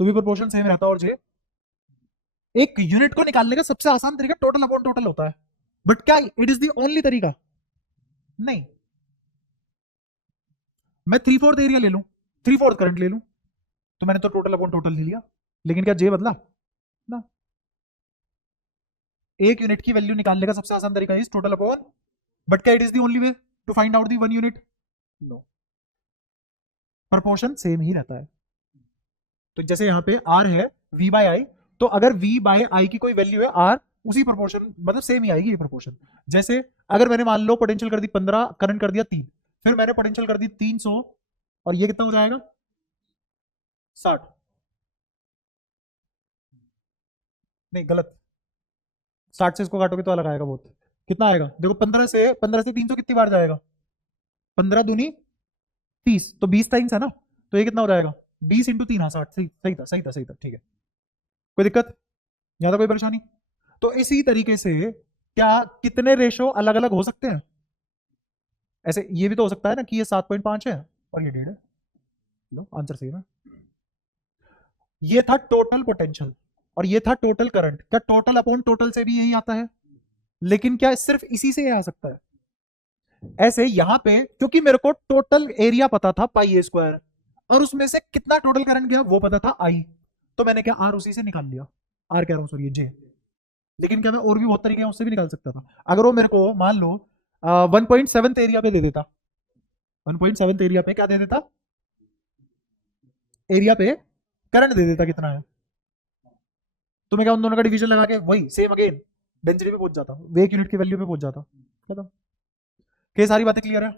तो भी प्रोपोर्शन सेम रहता। और जे, एक यूनिट को निकालने का सबसे आसान तरीका टोटल अपॉन टोटल होता है, बट क्या इट इज द ओनली तरीका? नहीं। मैं 3/4 एरिया ले लूं, 3/4 करंट ले लूं, तो मैंने तो टोटल अपॉन टोटल ले लिया, लेकिन क्या जे बदला ना? एक यूनिट की वैल्यू निकालने का सबसे आसान तरीका इज टोटल अपॉन, बट क्या it is the only way to find out the one unit? No, proportion same ही रहता है। तो जैसे यहाँ पे आर है वी बाय आई, तो अगर वी बाय आई की कोई वैल्यू है आर, उसी प्रोपोर्शन मतलब सेम ही आएगी ये प्रोपोर्शन। जैसे अगर मैंने मान लो पोटेंशियल कर दी 15, करंट कर दिया 3, फिर मैंने पोटेंशियल कर दी 300, और ये कितना हो जाएगा? 60। नहीं, गलत। 60 से इसको काटोगे तो अलग आएगा बहुत। कितना आएगा? देखो, 15 से 300 कितनी बार जाएगा? 15 दूनी 30, तो 20 टाइम्स है ना। तो ये कितना हो जाएगा? 20 × 3, हाँ 60। सही, सही था, सही था, सही था, ठीक है। कोई दिक्कत? ज्यादा कोई परेशानी? तो इसी तरीके से क्या कितने रेशो अलग अलग हो सकते हैं? ऐसे ये भी तो हो सकता है ना कि ये 7.5 है और ये 1.5 है। लो, आंसर सही है। ये था टोटल पोटेंशियल और ये था टोटल करंट। क्या टोटल अपॉन टोटल से भी यही आता है? लेकिन क्या सिर्फ इसी से ये आ सकता है? ऐसे यहां पे क्योंकि मेरे को टोटल एरिया पता था पाई ए स्क्वायर, और उसमें से कितना टोटल करंट गया वो पता था आई, तो मैंने क्या आर उसी से निकाल लिया। आर कह रहा हूं सॉरी, जे। लेकिन क्या मैं और भी बहुत तरीके हैं उससे भी निकाल सकता था। अगर वो मेरे को मान लो 1.7 एरिया पे दे देता, 1.7 एरिया पे क्या दे देता? एरिया पे करंट दे देता कितना है, तो मैं क्या उन दोनों का डिवीजन लगा के वही सेम अगेन डेंसिटी पे पहुंच जाता, वे एक यूनिट की वैल्यू पे पहुंच जाता। खत्म। क्या सारी बातें क्लियर है?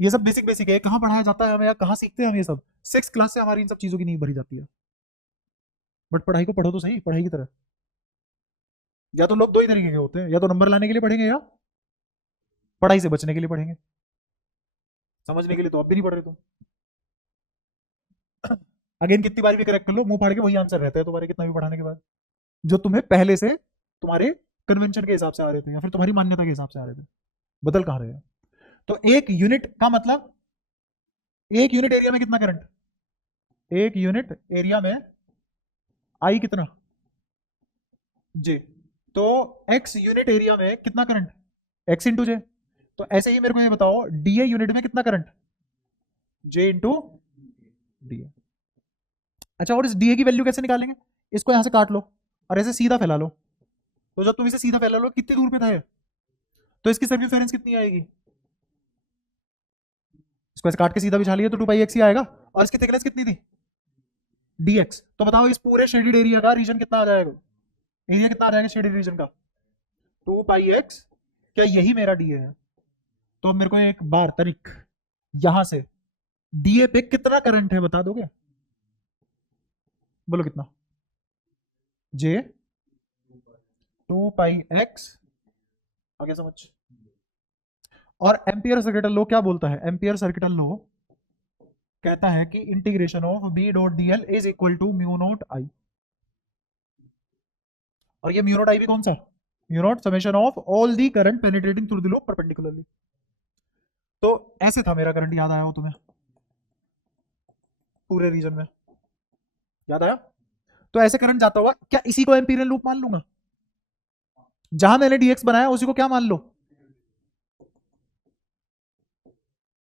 ये सब बेसिक बेसिक है, कहाँ पढ़ाया जाता है हमें या कहाँ सीखते हैं हम ये सब? 6 क्लास से हमारी इन सब चीजों की नींव भरी जाती है। बट पढ़ाई को पढ़ो तो सही, पढ़ाई की तरह। या तो लोग दो ही तरीके के होते हैं, या तो नंबर लाने के लिए पढ़ेंगे या पढ़ाई से बचने के लिए पढ़ेंगे। समझने के लिए तो अब भी नहीं पढ़ रहे तुम। अगेन कितनी बार भी करेक्ट कर लो, मुंह फाड़ के वही आंसर रहता है तुम्हारे, कितना भी पढ़ाने के बाद, जो तुम्हें पहले से तुम्हारे कन्वेंशन के हिसाब से आ रहे थे या फिर तुम्हारी मान्यता के हिसाब से आ रहे थे। बदल कहाँ रहे हैं? तो एक यूनिट का मतलब, एक यूनिट एरिया में कितना करंट? एक यूनिट एरिया में आई कितना? जे, तो x यूनिट एरिया में कितना करंट, x इंटू जे। तो ऐसे ही मेरे को ये बताओ डीए यूनिट में कितना करंट, जे इंटू डीए। अच्छा, और इस डीए की वैल्यू कैसे निकालेंगे, इसको यहां से काट लो और ऐसे सीधा फैला लो। तो जब तुम इसे सीधा फैला लो कितनी दूर पे था ये, तो इसकी सर्कमफेरेंस कितनी आएगी, इसको ऐसे काट के सीधा बिछा लिया तो 2πx ही आएगा। और इसकी थिकनेस कितनी थी, dx। तो बताओ इस पूरे शेडेड एरिया का रीजन कितना आ जाएगा, एरिया कितना आ जाएगा शेडेड रीजन का, 2πx। क्या यही मेरा डी है। तो अब मेरे को एक बार तरीक यहां से डीए पे कितना करंट है बता दोगे, बोलो कितना, जे 2πx, आगे समझ। और एम्पियर सर्किटल लॉ क्या बोलता है, एम्पियर सर्किटल लॉ कहता है कि integration of B dot d l is equal to mu naught I. और ये म्यू नॉट आई भी कौन सा, mu naught summation of all the current penetrating through the loop perpendicularly. तो ऐसे था मेरा करंट, याद आया हो तुम्हें पूरे रीजन में, याद आया। तो ऐसे करंट जाता हुआ, क्या इसी को एम्पीरियल लूप मान लूंगा, जहां मैंने डीएक्स बनाया उसी को क्या मान लो।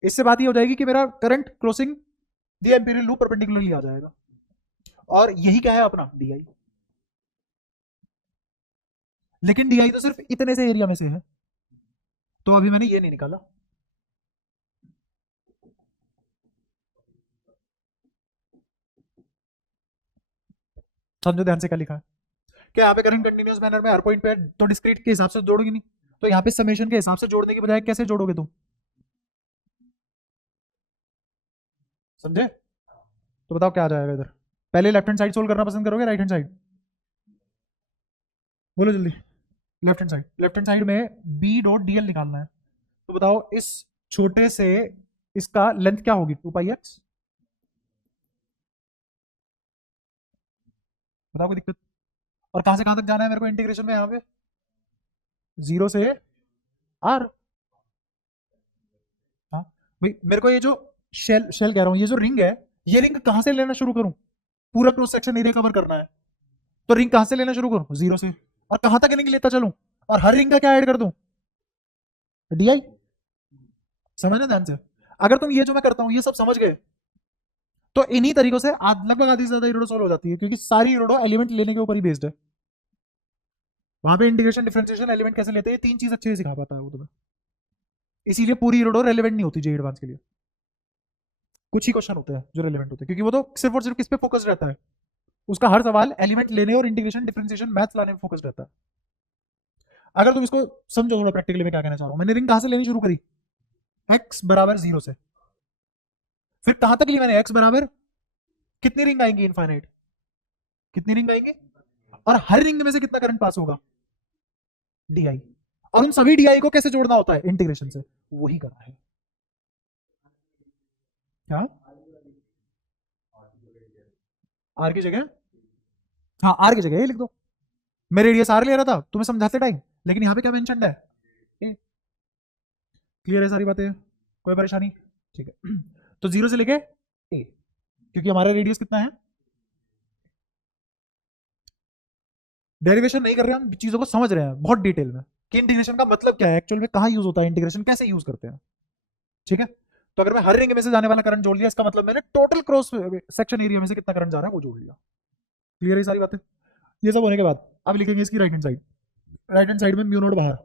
इससे बात ये हो जाएगी कि मेरा current crossing the Amperian loop perpendicularly आ जाएगा। और यही क्या है अपना डीआई, लेकिन डीआई तो सिर्फ इतने से एरिया में से है, तो अभी मैंने ये नहीं निकाला। समझो ध्यान से क्या लिखा है, क्या यहाँ पे करंट कंटिन्यूअस मैनर में हर पॉइंट पे तो डिस्क्रीट के हिसाब से जोड़ोगे नहीं, तो यहाँ पे समेशन के हिसाब से जोड़ने की बजाय कैसे जोड़ोगे तुम, समझे। तो बताओ क्या आ जाएगा इधर, पहले लेफ्ट हैंड साइड सोल्व करना पसंद करोगे राइट हैंड साइड, बोलो जल्दी। लेफ्ट हैंड साइड में बी डॉट डीएल निकालना है। तो बताओ इस छोटे से इसका लेंथ क्या होगी, 2πx। बताओ कोई दिक्कत। और कहां से कहां तक जाना है मेरे को इंटीग्रेशन में, यहाँ पे 0 से r। हाँ भाई, मेरे को ये जो शेल शेल कह रहा हूँ, ये जो रिंग है, ये रिंग कहां से लेना शुरू करूं, पूरा क्रॉस सेक्शन एरिया कवर करना है, तो रिंग कहां से लेना शुरू करूं, 0 से। और कहां तक रिंग लेता चलूं, और हर रिंग का क्या ऐड कर दूं, डीआई। समझना ध्यान से, अगर तुम ये जो मैं करता हूं ये सब समझ गए, तो इन्हीं तरीकों से लगभग आधी से ज्यादा इरोडो सॉल्व हो जाती है, क्योंकि सारी इरोडो एलिमेंट लेने के ऊपर ही बेस्ड है। वहां पे इंटीग्रेशन डिफरेंशिएशन एलिमेंट कैसे लेते हैं, तीन चीज अच्छे से सिखा पाता है वो तुम्हें, इसीलिए पूरी इरोडो रेलेवेंट नहीं होती जे एडवांस के लिए। कुछ ही क्वेश्चन होते हैं जो रेलेवेंट होते हैं, क्योंकि वो तो सिर्फ और सिर्फ किस पे फोकस रहता है, उसका हर सवाल एलिमेंट लेने और इंटीग्रेशन डिफरेंशिएशन मैथ्स लाने में फोकस रहता है। अगर तुम इसको समझो थोड़ा प्रैक्टिकली मैं क्या कहना चाह रहा हूं, मैंने रिंग कहां से लेनी शुरू करी, x बराबर 0 से, फिर कहां तक ली मैंने, x बराबर कितनी रिंग आएंगी, इनफाइनाइट, कितनी रिंग आएंगी, और हर रिंग में से कितना करंट पास होगा, डीआई। और उन सभी डीआई को कैसे जोड़ना होता है, इंटीग्रेशन से, वही करना है। क्या, आर की जगह, हाँ आर की जगह ये लिख दो। मैं रेडियस आर ले रहा था तुम्हें समझाते टाइम, लेकिन यहाँ पे क्या मेंशन है, ए। क्लियर है सारी बातें, कोई परेशानी, ठीक है। तो 0 से लेके ए, क्योंकि हमारा रेडियस कितना है, डेरिवेशन नहीं कर रहे हैं हम, चीजों को समझ रहे हैं बहुत डिटेल में कि इंटीग्रेशन का मतलब क्या है, एक्चुअल में कहाँ यूज होता है, इंटीग्रेशन कैसे यूज करते हैं, ठीक है। तो अगर मैं हर रिंग में से जाने वाला करंट जोड़ लिया, इसका मतलब मैंने टोटल क्रॉस सेक्शन एरिया में से कितना करंट जा रहा है वो जोड़ लिया। क्लियर है सारी बातें। ये सब होने के बाद अब लिखेंगे इसकी right hand side, right hand side में म्यू नोट बाहर।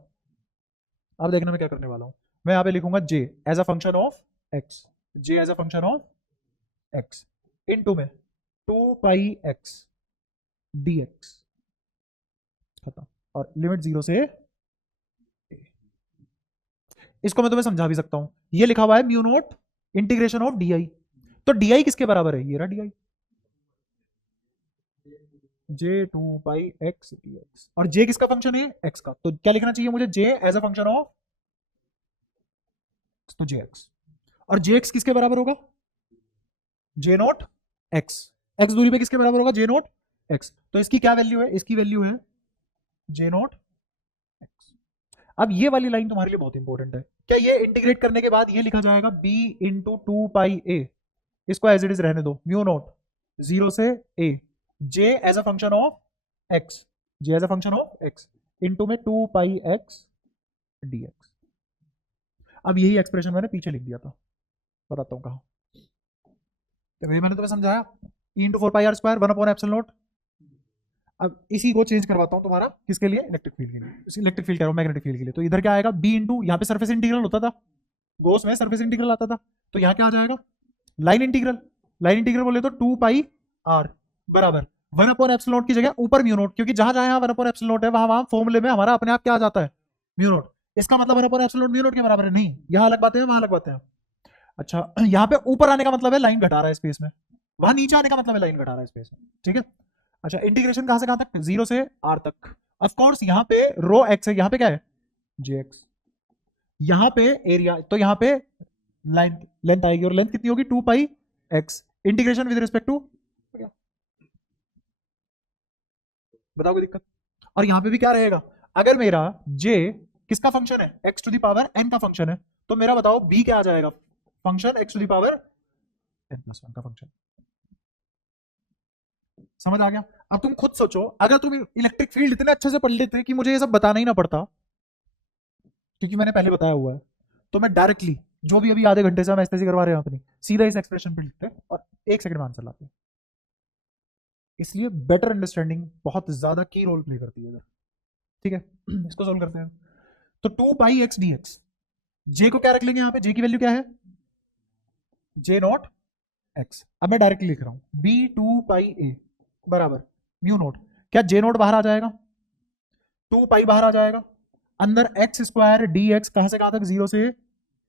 अब देखना मैं क्या करने वाला हूं, मैं यहाँ पे लिखूंगा J as a function of x, J as a function of x into में 2πx dx, खत्म। और लिमिट 0 से a। इसको मैं तुम्हें समझा भी सकता हूं, ये लिखा हुआ है mu naught integration of D I, तो डी आई किसके बराबर है, ये रहा D I, J 2πx dx। और जे किसका फंक्शन है, एक्स का, तो क्या लिखना चाहिए मुझे, जे एज अ फंक्शन ऑफ, तो जे एक्स। और जे एक्स किसके बराबर होगा, जे नोट एक्स, एक्स दूरी पे किसके बराबर होगा, जे नोट एक्स। तो इसकी क्या वैल्यू है, इसकी वैल्यू है जे नोट एक्स। अब ये वाली लाइन तुम्हारे लिए बहुत इंपॉर्टेंट है, क्या ये इंटीग्रेट करने के बाद ये लिखा जाएगा b इंटू 2πa, इसको एज इट इज रहने दो, म्यू नोट 0 से a, j as a function of x J as a function of x into में 2 पाई एक्स dx। अब यही एक्सप्रेशन मैंने पीछे लिख दिया था, बताता हूँ कहाँ। तो ये मैंने तुम्हें समझाया, ई इंटू 4 पाई r² 1/ε0। अब इसी को चेंज करवाता हूँ तुम्हारा किसके लिए, इलेक्ट्रिक फील्ड के लिए, इलेक्ट्रिक फील्ड कह रहा हूँ मैग्नेटिक फील्ड के लिए। तो इधर क्या आएगा, बी इंटू, यहाँ पे सरफेस इंटीग्रल होता था, गोस में सरफेस इंटीग्रल आता था, तो यहाँ क्या आ जाएगा, लाइन इंटीग्रल। लाइन इंटीग्रल बोले तो 2 पाई r बराबर 1/ε0 की जगह ऊपर म्यू नोट, क्योंकि जहां जहां 1/ε0 है वहां वहां फॉर्मूले में हमारा अपने आप क्या आ जाता है, म्यू नोट। इसका मतलब 1/ε0 म्यू नोट के बराबर है नहीं, यहाँ अलग बातें हैं वहां अलग बातें हैं। अच्छा, यहाँ पे ऊपर आने का मतलब है लाइन घटा रहा है स्पेस में, वहां नीचे आने का मतलब है लाइन घटा रहा है स्पेस में, ठीक है। अच्छा, इंटीग्रेशन कहां से कहां तक, 0 से r तक। ऑफ कोर्स यहाँ पे रो x है, यहाँ पे क्या है, jx। यहाँ पे एरिया, तो यहाँ पे लाइन लेंथ आएगी, और लेंथ कितनी होगी, 2 pi x। Integration with respect to, बताओ कोई दिक्कत। और यहाँ पे भी क्या रहेगा, अगर मेरा j किसका फंक्शन है, x to the power n का फंक्शन है, तो मेरा बताओ b क्या आ जाएगा, function x to the power n+1 का फंक्शन। समझ आ गया। अब तुम खुद सोचो, अगर तुम इलेक्ट्रिक फील्ड इतने अच्छे से पढ़ लेते कि मुझे ये सब बताना ही ना पड़ता, क्योंकि मैंने पहले बताया हुआ है, तो मैं डायरेक्टली जो भी अभी आधे घंटे से हम ऐसे करवा रहे हैं अपनी, सीधा इस एक्सप्रेशन पे लिखते और 1 सेकंड में आंसर लाते। इसलिए बेटर अंडरस्टैंडिंग बहुत ज्यादा की रोल प्ले करती है इधर, ठीक है। इसको सोल्व करते हैं। तो 2 पाई x dx, जे को क्या रख लेंगे यहाँ पे, जे की वैल्यू क्या है, जे नॉट x। अब मैं डायरेक्टली लिख रहा हूं b 2 पाई a बराबर म्यू नोट, क्या जे नोट बाहर आ जाएगा, 2 पाई बाहर आ जाएगा, अंदर x² dx कहां से कहां तक, 0 से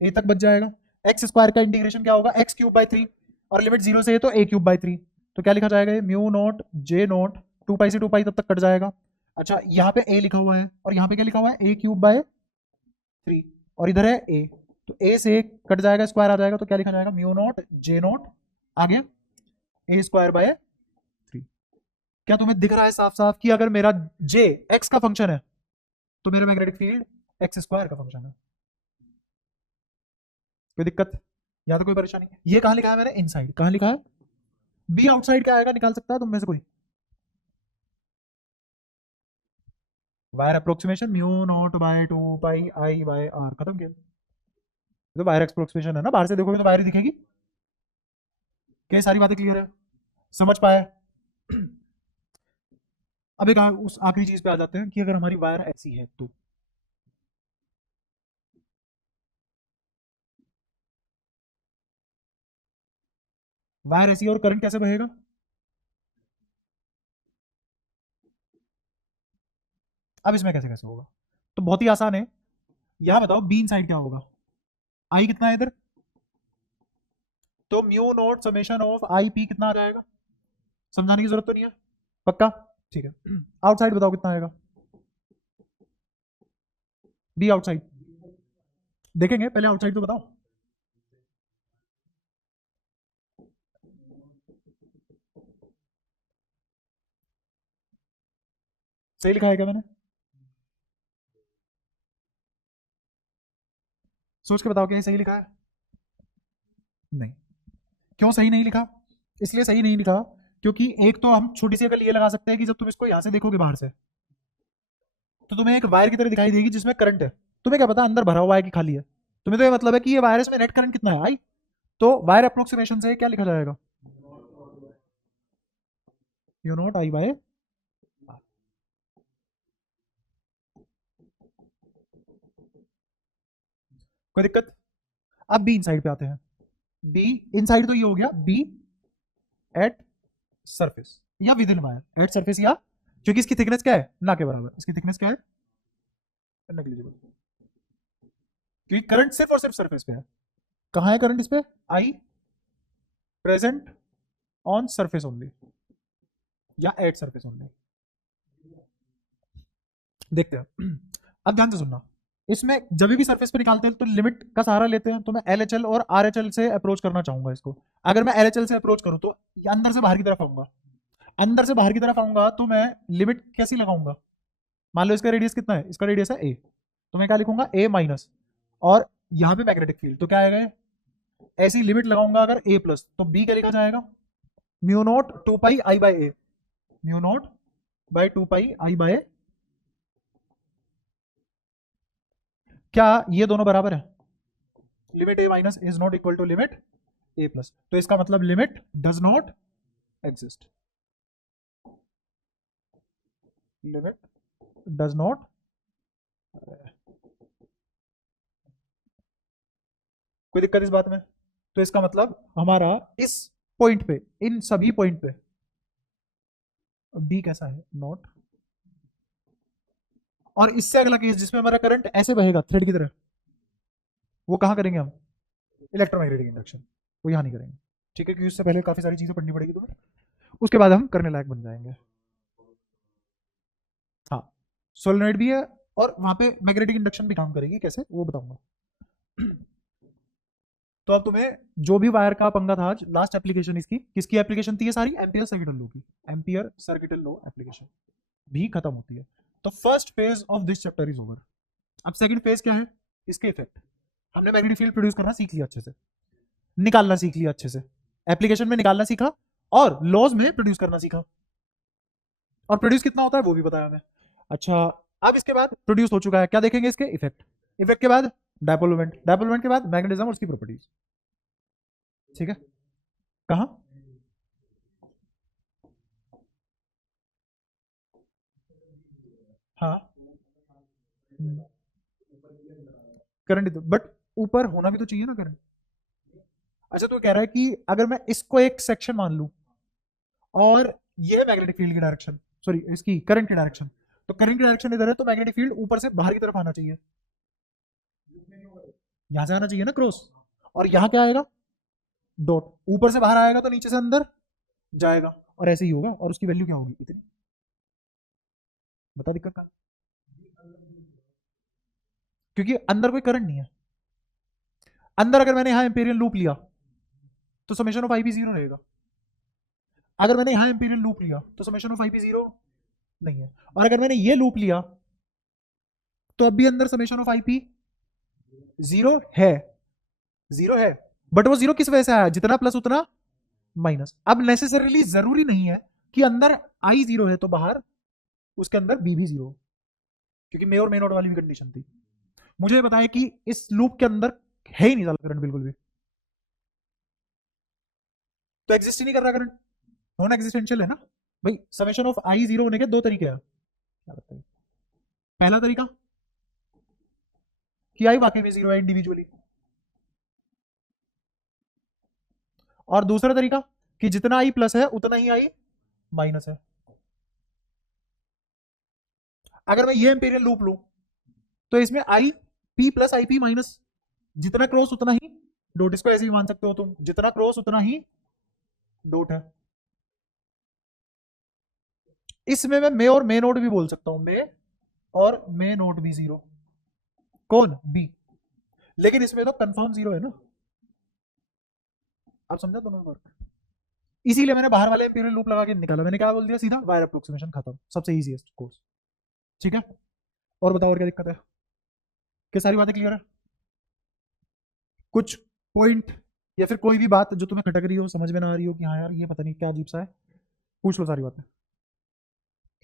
a तक बच जाएगा। x² का इंटीग्रेशन क्या होगा, x³ 3, और लिमिट 0 से a तो a³/3। तो क्या लिखा जाएगा, म्यू नोट जे नोट 2 पाई से 2 पाई तब तक कट जाएगा। अच्छा, यहाँ पे a लिखा हुआ है और यहाँ पे क्या लिखा हुआ है, a³/3, और इधर है a, तो a से कट जाएगा, स्क्वायर आ जाएगा, तो क्या लिखा जाएगा, म्यू नोट जे नोट आगे a²/3। क्या तुम्हें दिख रहा है साफ साफ कि अगर मेरा j x का फंक्शन है तो मेरा मैग्नेटिक फील्ड x² का फंक्शन है। कोई दिक्कत या तो कोई परेशानी, ये कहां लिखा है मैंने, इनसाइड। कहां लिखा है, बी आउटसाइड क्या आएगा, निकाल सकता है तुम में से कोई, wire approximation mu naught by 2 pi I by R, खत्म किया। तो वायर अप्रोक्सीमेशन है ना, बाहर से देखोगे तो वायर दिखेगी। क्या सारी बातें क्लियर है, समझ पाए। अब एक उस आखिरी चीज पे आ जाते हैं कि अगर हमारी वायर ऐसी है तो वायर ऐसी है और करंट कैसे बहेगा। अब इसमें कैसे कैसे होगा, तो बहुत ही आसान है। यहां बताओ बी इनसाइड क्या होगा, आई कितना है इधर, तो mu naught summation of I P कितना आ जाएगा, समझाने की जरूरत तो नहीं है, पक्का, ठीक है। आउटसाइड बताओ कितना आएगा, बी आउटसाइड देखेंगे, पहले आउटसाइड तो बताओ। सही लिखा है क्या मैंने, सोच के बताओ क्या सही लिखा है, नहीं। क्यों सही नहीं लिखा, इसलिए सही नहीं लिखा क्योंकि एक तो हम छोटी सी अकल ये लगा सकते हैं कि जब तुम इसको यहां से देखोगे बाहर से, तो तुम्हें एक वायर की तरह दिखाई देगी जिसमें करंट है, तुम्हें क्या पता अंदर भरा हुआ है कि खाली है, तुम्हें तो ये मतलब है कि ये वायरस में नेट करंट कितना है, आई। तो वायर अप्रोक्सीमेशन से क्या लिखा जाएगा, यू नोट आई बाय, कोई दिक्कत। अब बी इनसाइड पे आते हैं, बी इनसाइड तो ये हो गया बी एट सरफेस या with in wire, at surface या, क्योंकि इसकी थिकनेस क्या है, ना के बराबर, इसकी थिकनेस क्या है, नेग्लिजिबल, क्योंकि करंट सिर्फ और सिर्फ सरफेस पे है। कहां है करंट इस पे, आई प्रेजेंट ऑन सरफेस ओनली या एट सरफेस ओनली, देखते हैं। अब ध्यान से सुनना, इसमें जब भी सरफेस पे निकालते हैं तो लिमिट का सहारा लेते हैं, तो मैं LHL और RHL से अप्रोच करना चाहूंगा इसको। अगर मैं LHL से अप्रोच करूं तो अंदर से बाहर की तरफ आऊंगा, अंदर से बाहर की तरफ आऊंगा तो मैं लिमिट कैसी लगाऊंगा, मान लो इसका रेडियस कितना है, इसका रेडियस है a, तो मैं क्या लिखूंगा a माइनस, और यहाँ पे मैग्नेटिक फील्ड, तो क्या आएगा, ऐसी लिमिट लगाऊंगा अगर a प्लस, तो b क्या लिखा जाएगा, mu naught 2 pi I by a, mu naught by 2 pi i by, क्या ये दोनों बराबर है? Limit a minus is not equal to limit a plus, तो इसका मतलब limit does not exist, limit does not, कोई दिक्कत इस बात में? तो इसका मतलब हमारा इस पॉइंट पे, इन सभी पॉइंट पे बी कैसा है? नॉट। और इससे अगला केस जिसमें हमारा करंट ऐसे बहेगा थ्रेड की तरह, वो कहां करेंगे हम? इलेक्ट्रोमैग्नेटिक इंडक्शन, वो यहां नहीं करेंगे, ठीक है, क्योंकि उससे पहले काफी सारी चीजें पढ़नी पड़ेगी तुम्हें, उसके बाद हम करने लायक बन जाएंगे। हाँ, सोलेनॉइड भी है और वहां पे मैग्नेटिक इंडक्शन भी काम करेगी, कैसे वो बताऊंगा। तो अब तुम्हें जो भी वायर का पंगा था आज, लास्ट एप्लीकेशन इसकी किसकी एप्लीकेशन थी? ये सारी एम्पियर सर्किटल लॉ की, एम्पियर सर्किटल लॉ एप्लीकेशन भी खत्म होती है। तो first phase of this chapter is over. अब सेकंड फेज क्या है? इसके इफेक्ट। हमने मैग्नेटिक फील्ड प्रोड्यूस करना सीख लिया अच्छे से, निकालना सीख लिया अच्छे से, एप्लीकेशन में निकालना सीखा, और लॉज में प्रोड्यूस करना सीखा, और प्रोड्यूस कितना होता है वो भी बताया हमें। अच्छा, अब इसके बाद प्रोड्यूस हो चुका है, क्या देखेंगे? इसके इफेक्ट। इफेक्ट के बाद डायपोल मोमेंट, डायपोल मोमेंट के बाद मैग्नेटिज्म और उसकी प्रॉपर्टीज, ठीक है। कहा? हाँ, करंट तो, बट ऊपर होना भी तो चाहिए ना करंट। अच्छा, तो कह रहा है कि अगर मैं इसको एक सेक्शन मान लूं, और ये है मैग्नेटिक फील्ड की डायरेक्शन, सॉरी इसकी करंट की डायरेक्शन, तो करंट की डायरेक्शन इधर है, तो मैग्नेटिक फील्ड ऊपर से बाहर की तरफ आना चाहिए, यहां से आना चाहिए ना क्रॉस, और यहां क्या आएगा? डॉट, ऊपर से बाहर आएगा तो नीचे से अंदर जाएगा, और ऐसे ही होगा, और उसकी वैल्यू क्या होगी? इतनी। बता दिक्कत का, क्योंकि अंदर कोई करंट नहीं है। अंदर अगर मैंने यहां एम्पेरियल लूप लिया तो समेशन ऑफ आई भी जीरो रहेगा, अगर मैंने यहां एम्पेरियल लूप लिया तो समेशन ऑफ आई भी जीरो नहीं है, और अगर मैंने ये लूप लिया तो अब भी अंदर summation of I P zero है, जीरो है, बट वो जीरो किस वजह से आया? जितना प्लस उतना माइनस। अब नेसेसरीली जरूरी नहीं है कि अंदर आई जीरो है तो बाहर उसके अंदर बी भी जीरो, क्योंकि मे और मे नॉट वाली भी कंडीशन थी। मुझे बताया कि इस लूप के अंदर है ही नहीं ज्यादा करंट बिल्कुल भी, तो एग्जिस्ट ही नहीं कर रहा करंट, नॉन एग्जिस्टेंशियल है ना भाई। समेशन ऑफ आई जीरो होने के दो तरीके हैं, क्या बताइए? पहला तरीका कि आई वाकई में जीरो है इंडिविजुअली, और दूसरा तरीका कि जितना आई प्लस है उतना ही आई माइनस है। अगर मैं ये एम्पेरियल लूप लूं तो इसमें I P plus I P minus, जितना क्रॉस उतना ही डॉट, इसको ऐसे भी मान सकते हो तुम, जितना क्रॉस उतना ही डॉट है। इसमें मैं मे और मे नोट भी बोल सकता हूं, मे और मे नोट भी जीरो, कौन? बी। लेकिन इसमें तो कंफर्म जीरो है ना, आप समझा दोनों में फर्क? इसीलिए मैंने बाहर वाले एम्पिरियल लूप लगा के निकाला, मैंने क्या बोल दिया सीधा? वायर अप्रोक्सीमेशन खत्म, सबसे इजीएस्ट कोर्स, ठीक है। और बताओ और क्या दिक्कत है? क्या सारी बातें क्लियर है? कुछ पॉइंट या फिर कोई भी बात जो तुम्हें खटक रही हो, समझ में ना आ रही हो कि हाँ यार ये पता नहीं क्या अजीब सा है, पूछ लो सारी बातें,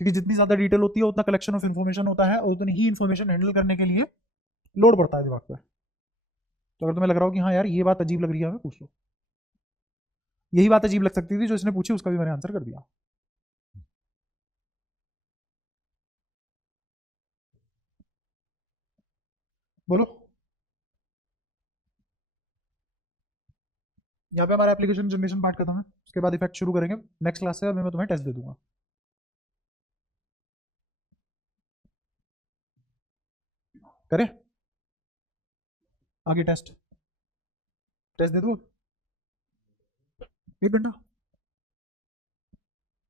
क्योंकि जितनी ज्यादा डिटेल होती है उतना कलेक्शन ऑफ इन्फॉर्मेशन होता है, और उतनी ही इन्फॉर्मेशन हैंडल करने के लिए लोड पड़ता है दिमाग पे। तो अगर तुम्हें लग रहा हो कि हाँ यार ये बात अजीब लग रही है हमें, पूछ लो। यही बात अजीब लग सकती थी जो इसने पूछी, उसका भी मैंने आंसर कर दिया। बोलो। यहाँ पे हमारा एप्लीकेशन जनरेशन पार्ट खत्म है, उसके बाद इफेक्ट शुरू करेंगे नेक्स्ट क्लास से, मैं तुम्हें टेस्ट दे दूंगा। करें आगे टेस्ट? टेस्ट दे दूँ 1 घंटा?